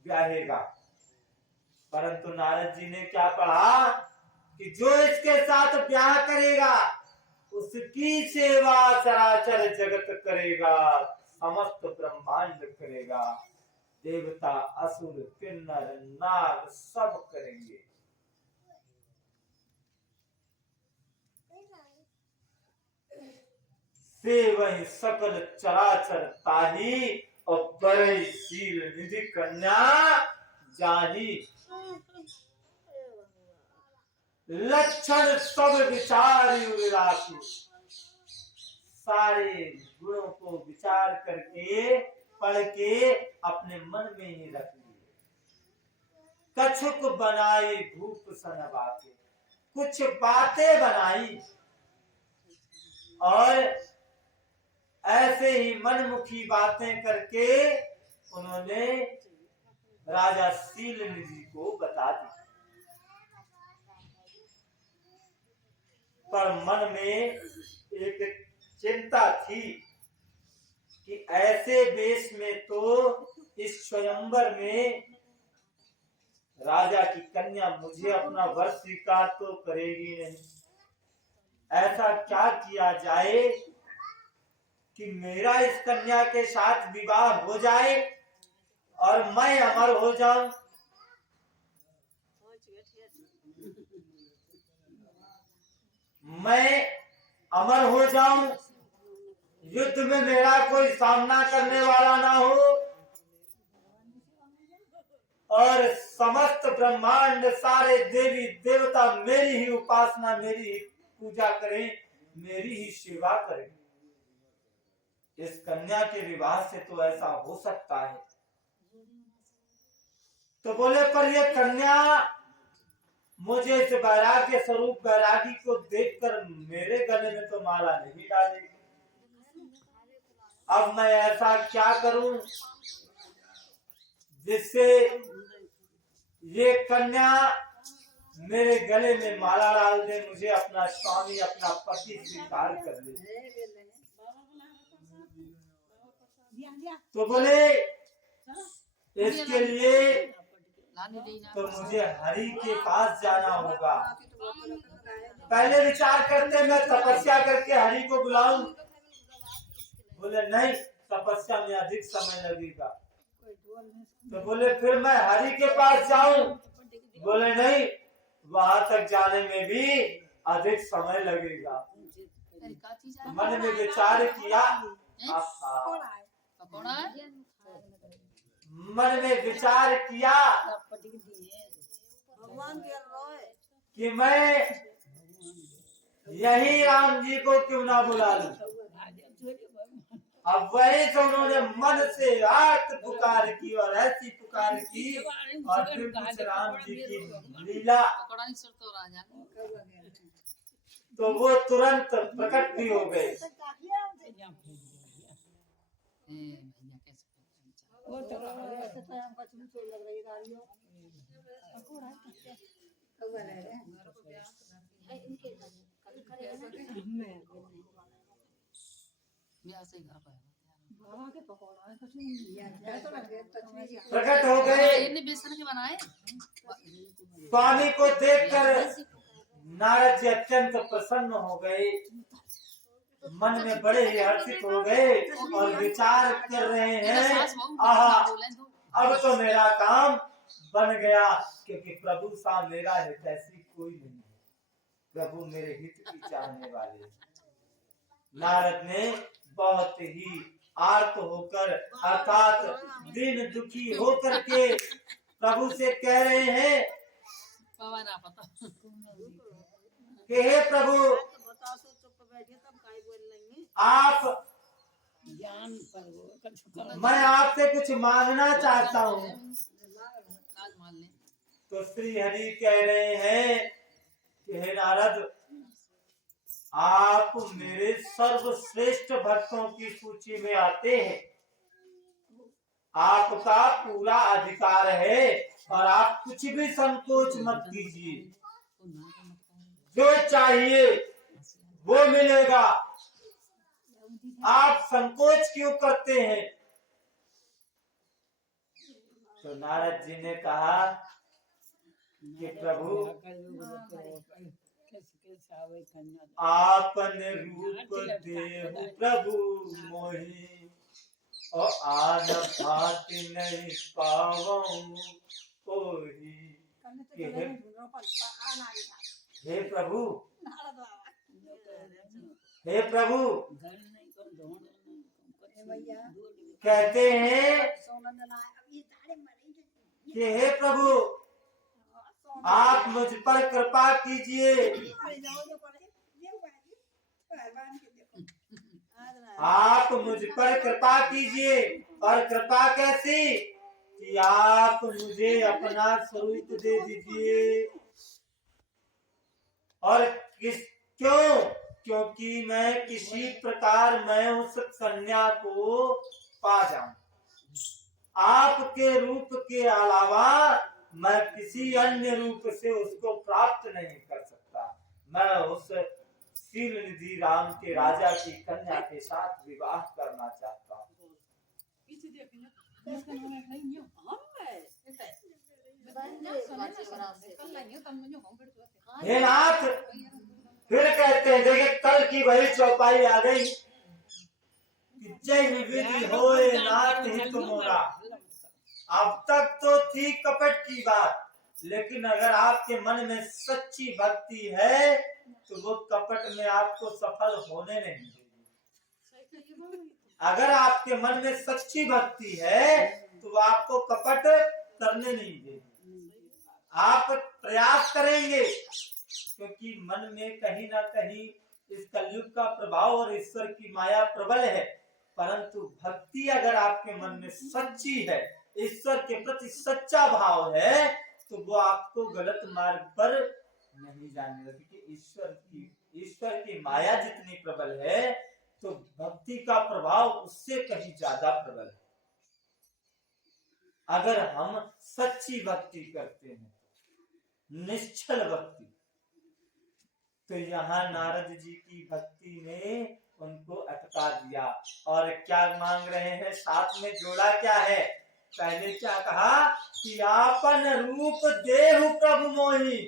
ब्याहेगा। परंतु नारद जी ने क्या पढ़ा कि जो इसके साथ ब्याह करेगा उसकी सेवा चराचर जगत करेगा, समस्त ब्रह्मांड करेगा, देवता असुर किन्नर नाग सब करेंगे। से वही सकल चराचर ताही और बड़े शील निधि कन्या जाही, लक्षण सब विचार राखी, सारे गुणों को विचार करके पढ़ के अपने मन में ही रख लिए। कछुक बनाई धूप सन बातें, कुछ बातें बनाई और ऐसे ही मनमुखी बातें करके उन्होंने राजा शील निधि को बता दी। पर मन में एक चिंता थी कि ऐसे वेश में तो इस स्वयंवर में राजा की कन्या मुझे अपना वर स्वीकार तो करेगी नहीं। ऐसा क्या किया जाए कि मेरा इस कन्या के साथ विवाह हो जाए और मैं अमर हो जाऊं। मैं अमर हो जाऊं, युद्ध में मेरा कोई सामना करने वाला ना हो और समस्त ब्रह्मांड सारे देवी देवता मेरी ही उपासना, मेरी ही पूजा करें, मेरी ही सेवा करें। इस कन्या के विवाह से तो ऐसा हो सकता है। तो बोले पर ये कन्या मुझे इस वैराग्य स्वरूप वैरागी को देखकर मेरे गले में तो माला नहीं डालेगी। अब मैं ऐसा क्या करूं जिससे ये कन्या मेरे गले में माला डाल दे, मुझे अपना स्वामी, अपना पति स्वीकार कर ले। तो बोले इसके लिए लाने देना तो मुझे हरि के पास जाना होगा। पहले विचार करते मैं तपस्या करके हरि को बुलाऊं, बोले नहीं तपस्या में अधिक समय लगेगा। तो बोले फिर मैं हरि के पास जाऊं, बोले नहीं वहां तक जाने में भी अधिक समय लगेगा। मन में विचार किया, मन में विचार किया कि मैं यही राम जी को क्यों ना बुला लूं। अब वही से उन्होंने मन से आर्त पुकार की और ऐसी पुकार की और फिर कुछ राम जी की लीला तो वो तुरंत प्रकट भी हो गए। प्रकट हो गए। बेसन के बनाए स्वामी को देखकर नारद जी अत्यंत प्रसन्न हो गए, मन में बड़े ही हर्षित हो गए और विचार कर रहे हैं आहा अब तो मेरा काम बन गया, क्योंकि प्रभु सा मेरा हित ऐसी कोई नहीं है, प्रभु मेरे हित की चाहने वाले। नारद ने बहुत ही आर्त होकर अर्थात दिन दुखी होकर के प्रभु से कह रहे हैं कि हे प्रभु आप मैं आपसे कुछ मांगना चाहता हूँ। तो श्री हरि कह रहे हैं कि हे नारद आप मेरे सर्वश्रेष्ठ भक्तों की सूची में आते हैं, आपका पूरा अधिकार है और आप कुछ भी संकोच मत कीजिए, जो चाहिए वो मिलेगा, आप संकोच क्यों करते हैं। तो नारद जी ने कहा कि प्रभु आपने रूप देहु प्रभु मोहि और आन भांति नहीं पावऊं कोई। हे प्रभु, हे प्रभु कहते हैं कि हे प्रभु आप मुझ पर कृपा कीजिए, आप मुझ पर कृपा कीजिए। और कृपा कैसी कि आप मुझे अपना स्वरूप दे दीजिए। और क्यों? क्योंकि मैं किसी प्रकार मैं उस कन्या को पा जाऊं, आपके रूप के अलावा मैं किसी अन्य रूप से उसको प्राप्त नहीं कर सकता। मैं उस शील निधि राम के राजा की कन्या के साथ विवाह करना चाहता हूँ। हे नाथ, फिर कहते हैं देखिए कल की वही चौपाई आ गई, जय विधि होए नाथ हित मोरा। अब तक तो थी कपट की बात, लेकिन अगर आपके मन में सच्ची भक्ति है तो वो कपट में आपको सफल होने नहीं देगी। अगर आपके मन में सच्ची भक्ति है तो आपको कपट करने नहीं देगी। आप प्रयास करेंगे, क्योंकि मन में कहीं ना कहीं इस कलयुग का प्रभाव और ईश्वर की माया प्रबल है, परंतु भक्ति अगर आपके मन में सच्ची है, ईश्वर के प्रति सच्चा भाव है, तो वो आपको गलत मार्ग पर नहीं जाने देगा। क्योंकि ईश्वर की माया जितनी प्रबल है तो भक्ति का प्रभाव उससे कहीं ज्यादा प्रबल है। अगर हम सच्ची भक्ति करते हैं, निश्चल भक्ति, तो यहाँ नारद जी की भक्ति ने उनको अटका दिया। और क्या मांग रहे हैं, साथ में जोड़ा क्या है। पहले क्या कहा कि आपन रूप देहु प्रभु मोहि,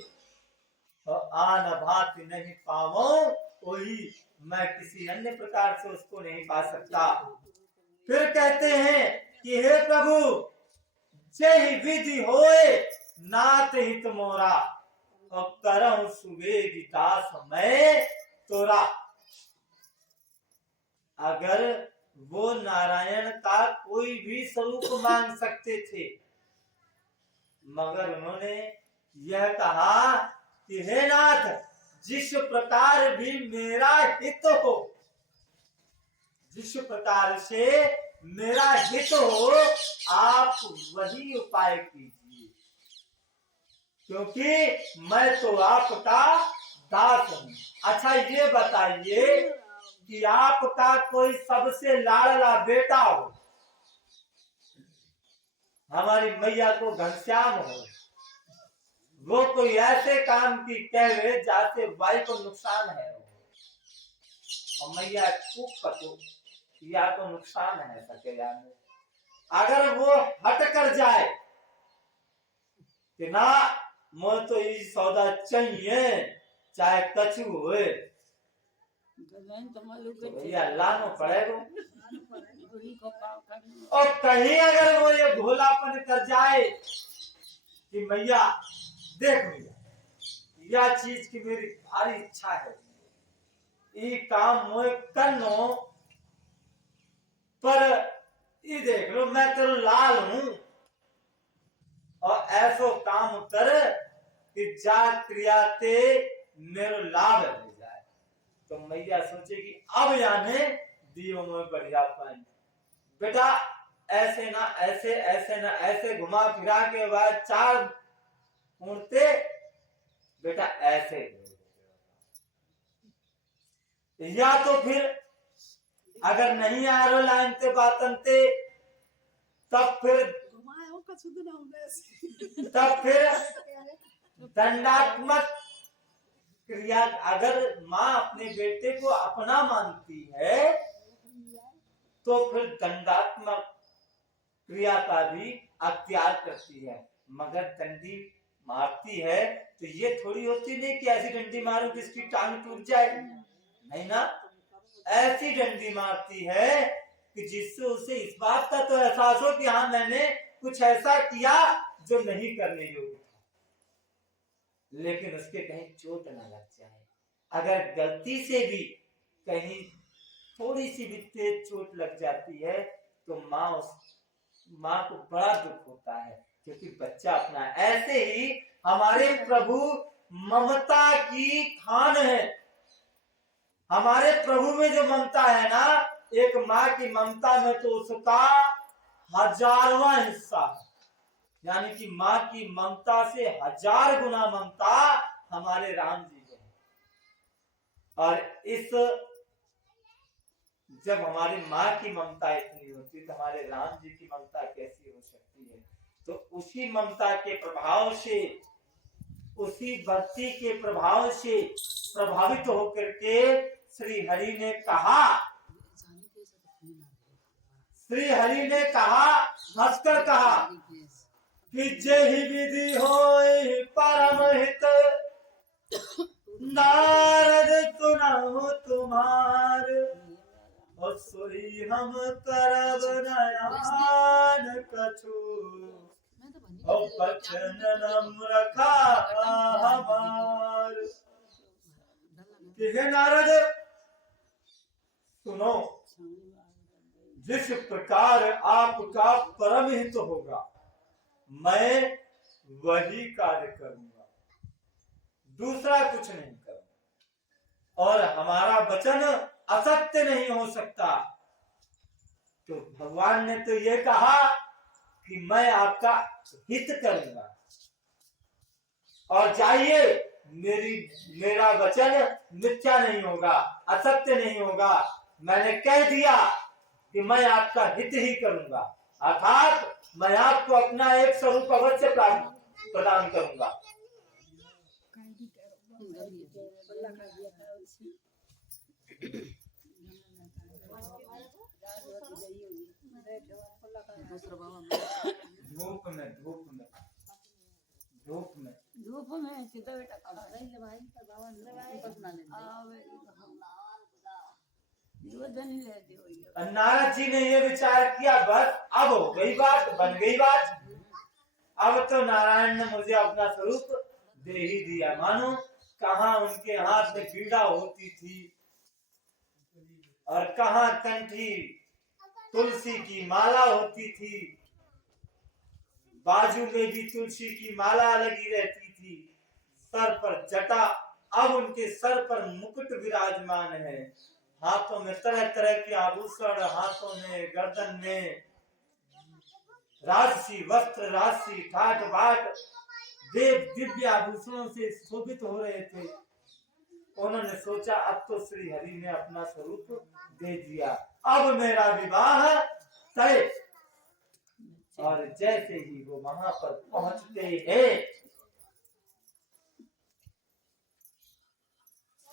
और आन भात नहीं पावो कोई, मैं किसी अन्य प्रकार से उसको नहीं पा सकता। फिर कहते हैं कि हे प्रभु जय विधि होए नाथ हित मोरा, और करहु सुवेग दास मैं तोरा। अगर वो नारायण का कोई भी स्वरूप मांग सकते थे, मगर उन्होंने यह कहा कि हे नाथ जिस प्रकार भी मेरा हित हो, जिस प्रकार से मेरा हित हो, आप वही उपाय कीजिए, क्योंकि मैं तो आपका दास हूं। अच्छा ये बताइए कि आपका कोई सबसे लाडला बेटा हो, हमारी मैया को घनश्याम हो, वो कोई ऐसे काम की कहे जाते भाई को नुकसान है, और मैया खूब पतो या तो नुकसान है सके में, अगर वो हट कर जाए कि ना मोर तो ये सौदा चाहिए चाहे कछु हुए, तो भैया लानो पड़ेगा। और कहीं अगर वो ये भोलापन कर जाए कि मैया देख मैया यह चीज की मेरी भारी इच्छा है, ये काम मोए करनो, पर ये देख लो मैं तेरो लाल हूं, और ऐसो काम कर कि जा क्रियाते मेरो लाभ हो जाए, तो मैया सोचेगी अब याने दियो में बढ़िया पानी, बेटा ऐसे ना ऐसे, ऐसे ना ऐसे घुमा फिरा के बाद चार मुड़ते, बेटा ऐसे, या तो फिर अगर नहीं आ रहा लाइन ते बातन ते, तब फिर दंडात्मक क्रिया, अगर माँ अपने बेटे को अपना मानती है तो फिर दंडात्मक क्रिया का भी अख्तियार करती है, मगर डंडी मारती है तो ये थोड़ी होती नहीं कि ऐसी डंडी मारो जिसकी टांग टूट जाए, नहीं ना, ऐसी डंडी मारती है कि जिससे उसे इस बात का तो एहसास हो कि हाँ मैंने कुछ ऐसा किया जो नहीं करने योग्य था, लेकिन उसके कहीं चोट ना लग जाए। अगर गलती से भी कहीं थोड़ी सी भी तेज चोट लग जाती है तो माँ को बड़ा दुख होता है, क्योंकि बच्चा अपना। ऐसे ही हमारे प्रभु ममता की खान है, हमारे प्रभु में जो ममता है ना, एक माँ की ममता में तो उसका 1000वां हिस्सा है, यानी कि माँ की ममता से 1000 गुना ममता हमारे राम जी को। और इस जब हमारी माँ की ममता इतनी होती तो हमारे राम जी की ममता कैसी हो सकती है। तो उसी ममता के प्रभाव से, उसी भक्ति के प्रभाव से प्रभावित होकर के श्री हरि ने कहा, श्री हरि ने कहा, हंसकर कहा कि जय विधि होय परम हित, नारद सुनाओ तुम्हार, और सोई हम करब नयान कछु, और बचन नम्र रखा हमार। हे नारद सुनो, जिस प्रकार आपका परम हित होगा मैं वही कार्य करूंगा, दूसरा कुछ नहीं करूंगा, और हमारा वचन असत्य नहीं हो सकता। तो भगवान ने तो ये कहा कि मैं आपका हित करूंगा, और जाइए, मेरा वचन मिथ्या नहीं होगा, असत्य नहीं होगा, मैंने कह दिया कि मैं आपका हित ही करूंगा, अर्थात मैं आपको अपना एक स्वरूप अवश्य प्रदान करूंगा। दूसरा बाबा धूप में धूप में धूप में धूप में सीधा बेटा अब रही ले भाई पर बाबा ले भाई बना ले आवे ये धनी ले दियो ये नारद जी ने ये विचार किया, बस अब हो गई बात, बन गई बात। अब तो नारायण ने मुझे अपना स्वरूप दे ही दिया। मानो कहाँ उनके हाथ में पीड़ा होती थी और कहाँ कंठी तुलसी की माला होती थी, बाजू में भी तुलसी की माला लगी रहती थी, सर पर जटा, अब उनके सर पर मुकुट विराजमान है, हाथों में तरह तरह के आभूषण, हाथों में गर्दन में राजसी वस्त्र, राजसी ठाट बाट, देव दिव्य आभूषणों से शोभित हो रहे थे। उन्होंने सोचा अब तो श्री हरि ने अपना स्वरूप दे दिया, अब मेरा विवाह तय। और जैसे ही वो वहां पर पहुंचते हैं,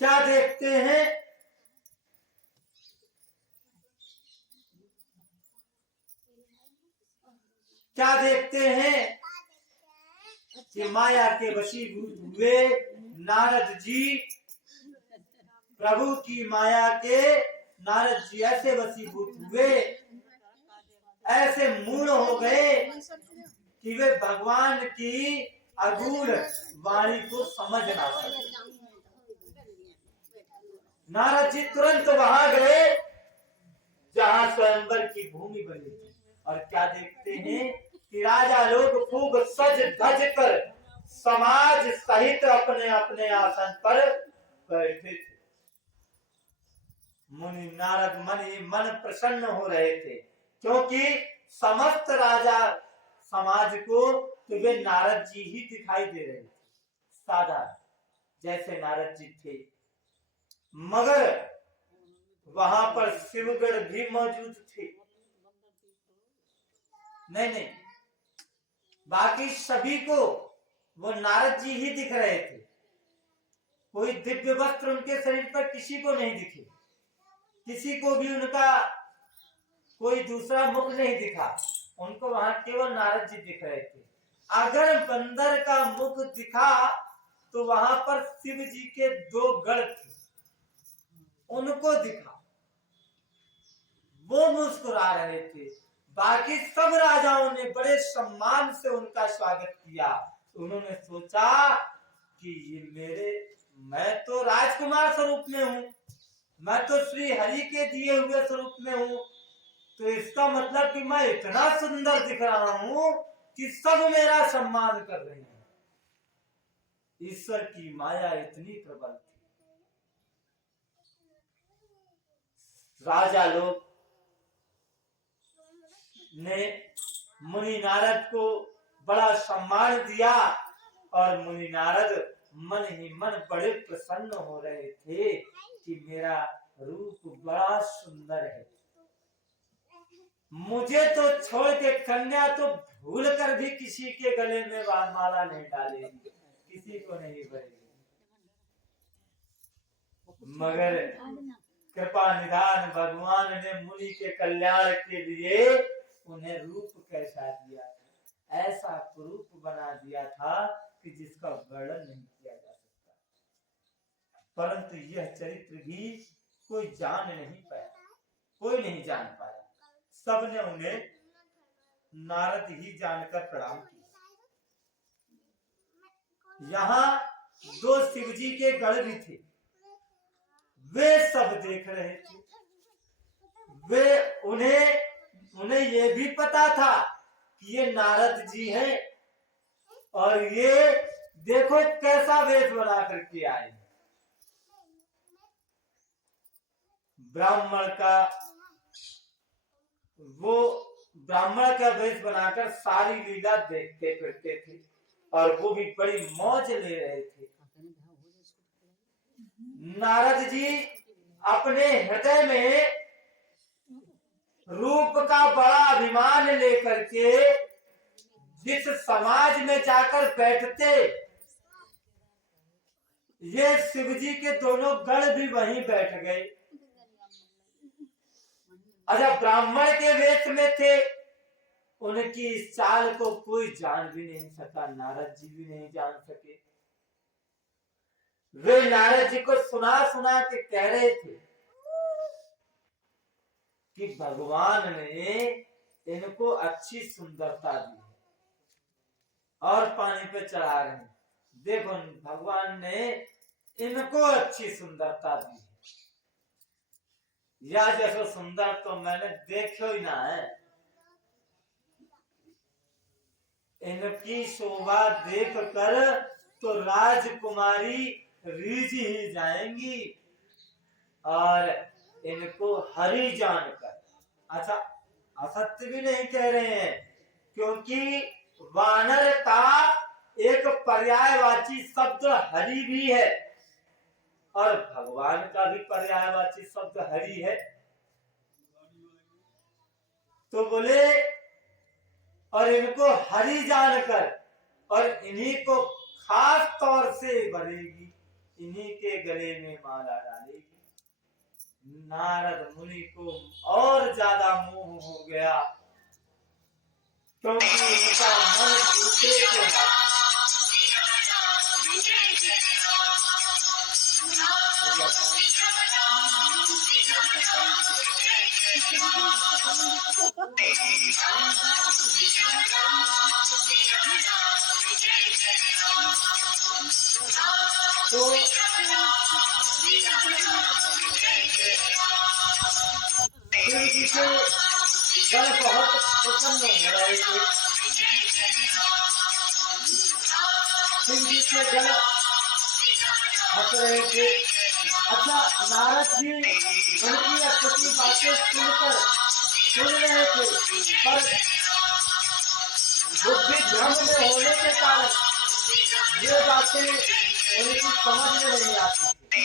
क्या देखते हैं? क्या देखते हैं कि माया के वशीभूत हुए नारद जी, प्रभु की माया के नारद जी ऐसे वशीभूत हुए, ऐसे मूढ़ हो गए कि वे भगवान की अगूढ़ वाणी को समझ ना सके। नारद जी तुरंत वहां गए जहां स्वयंवर की भूमि बनी थी, और क्या देखते हैं कि राजा लोग खूब सज धज कर समाज सहित अपने अपने आसन पर बैठे थे। मुनि नारद मन प्रसन्न हो रहे थे, क्योंकि समस्त राजा समाज को तो वे नारद जी ही दिखाई दे रहे थे, साधारण जैसे नारद जी थे। मगर वहां पर शिवगढ़ भी मौजूद थे। नहीं, बाकी सभी को वो नारद जी ही दिख रहे थे। कोई दिव्य वस्त्र उनके शरीर पर किसी को नहीं दिखे, किसी को भी उनका कोई दूसरा मुख नहीं दिखा, उनको वहां केवल नारद जी दिख रहे थे। अगर बंदर का मुख दिखा तो वहां पर शिव जी के 2 गढ़ थे, उनको दिखा, वो मुस्कुरा रहे थे। बाकी सब राजाओं ने बड़े सम्मान से उनका स्वागत किया। उन्होंने सोचा कि मैं तो राजकुमार स्वरूप में हूँ, मैं तो श्री हरि के दिए हुए स्वरूप में हूँ, तो इसका मतलब कि मैं इतना सुंदर दिख रहा हूँ कि सब मेरा सम्मान कर रहे हैं। ईश्वर की माया इतनी प्रबल थी। राजा लोग ने मुनि नारद को बड़ा सम्मान दिया, और मुनि नारद मन ही मन बड़े प्रसन्न हो रहे थे कि मेरा रूप बड़ा सुंदर है। मुझे तो छोड़ के कन्या तो भूल कर भी किसी के गले में माला नहीं डालेगी, किसी को नहीं भरेगी। मगर कृपा निधान भगवान ने मुनि के कल्याण के लिए उन्हें रूप कैसा दिया था, ऐसा रूप बना दिया था कि जिसका वर्णन नहीं किया जा सकता। परंतु यह चरित्र भी कोई जान नहीं पाया, कोई नहीं जान पाया। सबने उन्हें नारद ही जानकर प्रणाम किया। यहाँ 2 शिवजी के गढ़ भी थे, वे सब देख रहे थे। वे उन्हें ये भी पता था कि ये नारद जी हैं, और ये देखो कैसा वेश बना करके आए। ब्राह्मण का वेश बनाकर सारी लीला देखते फिरते थे, और वो भी बड़ी मौज ले रहे थे। नारद जी अपने हृदय में रूप का बड़ा अभिमान लेकर के जिस समाज में जाकर बैठते, ये शिवजी के दोनों गण भी वहीं बैठ गए। अच्छा, ब्राह्मण के वेश में थे उनकी इस चाल को कोई जान भी नहीं सका, नारद जी भी नहीं जान सके। वे नारद जी को सुना सुना के कह रहे थे कि भगवान ने इनको अच्छी सुंदरता दी है और पानी पे चढ़ा रहे हैं। देखो भगवान ने इनको अच्छी सुंदरता दी है, या जैसे सुंदर तो मैंने देखो ही ना है। इनकी शोभा देख कर तो राजकुमारी रीझ ही जाएंगी और इनको हरि जानकर, अच्छा असत्य भी नहीं कह रहे हैं, क्योंकि वानर का एक पर्यायवाची शब्द हरि भी है और भगवान का भी पर्यायवाची शब्द हरि है। तो बोले और इनको हरि जानकर और इन्हीं को खास तौर से भरेगी, इन्हीं के गले में माला डालेगी। नारद मुनि को और ज्यादा मोह हो गया, क्योंकि उनका मन दूसरे के हाथ तो शिव जी से जल बहुत प्रसन्न हो रहे थे। शिव जी से जल हंस रहे थे। अच्छा नारद जी उनकी अच्छी बातें सुन रहे थे, पर बुद्धि भ्रम में होने के कारण ये बातें उनकी समझ में नहीं आती थी।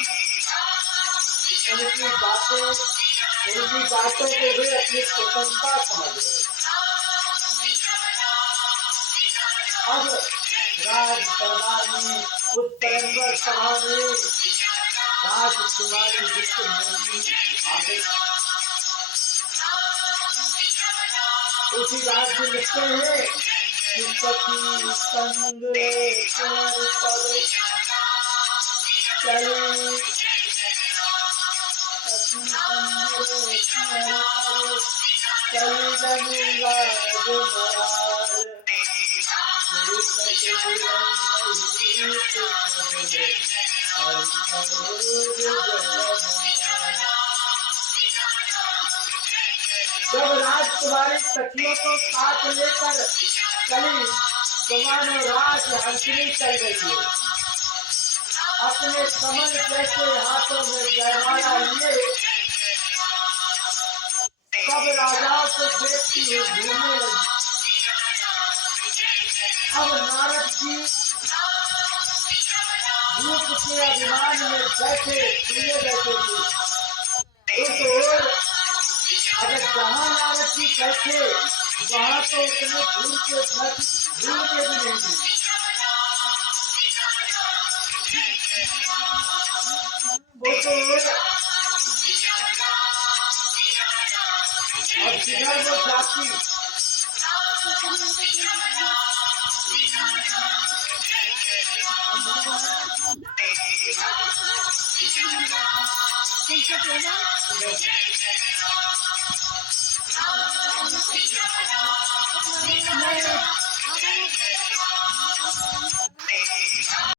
उनकी बातों को वे अपनी प्रशंसा समझ रहे। अब राज दरबार में उत्तरंगर सभा में राजकुमारी आगे उसी राज में लिखते हैं कि सखी संग चले जब राजकुमारी सखियों को साथ लेकर चली तो मानो राज हंसनी चल रही है। अपने कमल जैसे हाथों में जयमाला लिए सब राजाओं को देखती हुई घूमने लगी। अब नारद जी रूप के अभिमान में बैठे थे। उस ओर अगर जहाँ नारद जी बैठे वहाँ तो उतने भूल के भी नहीं थे। और जिधर वो जाती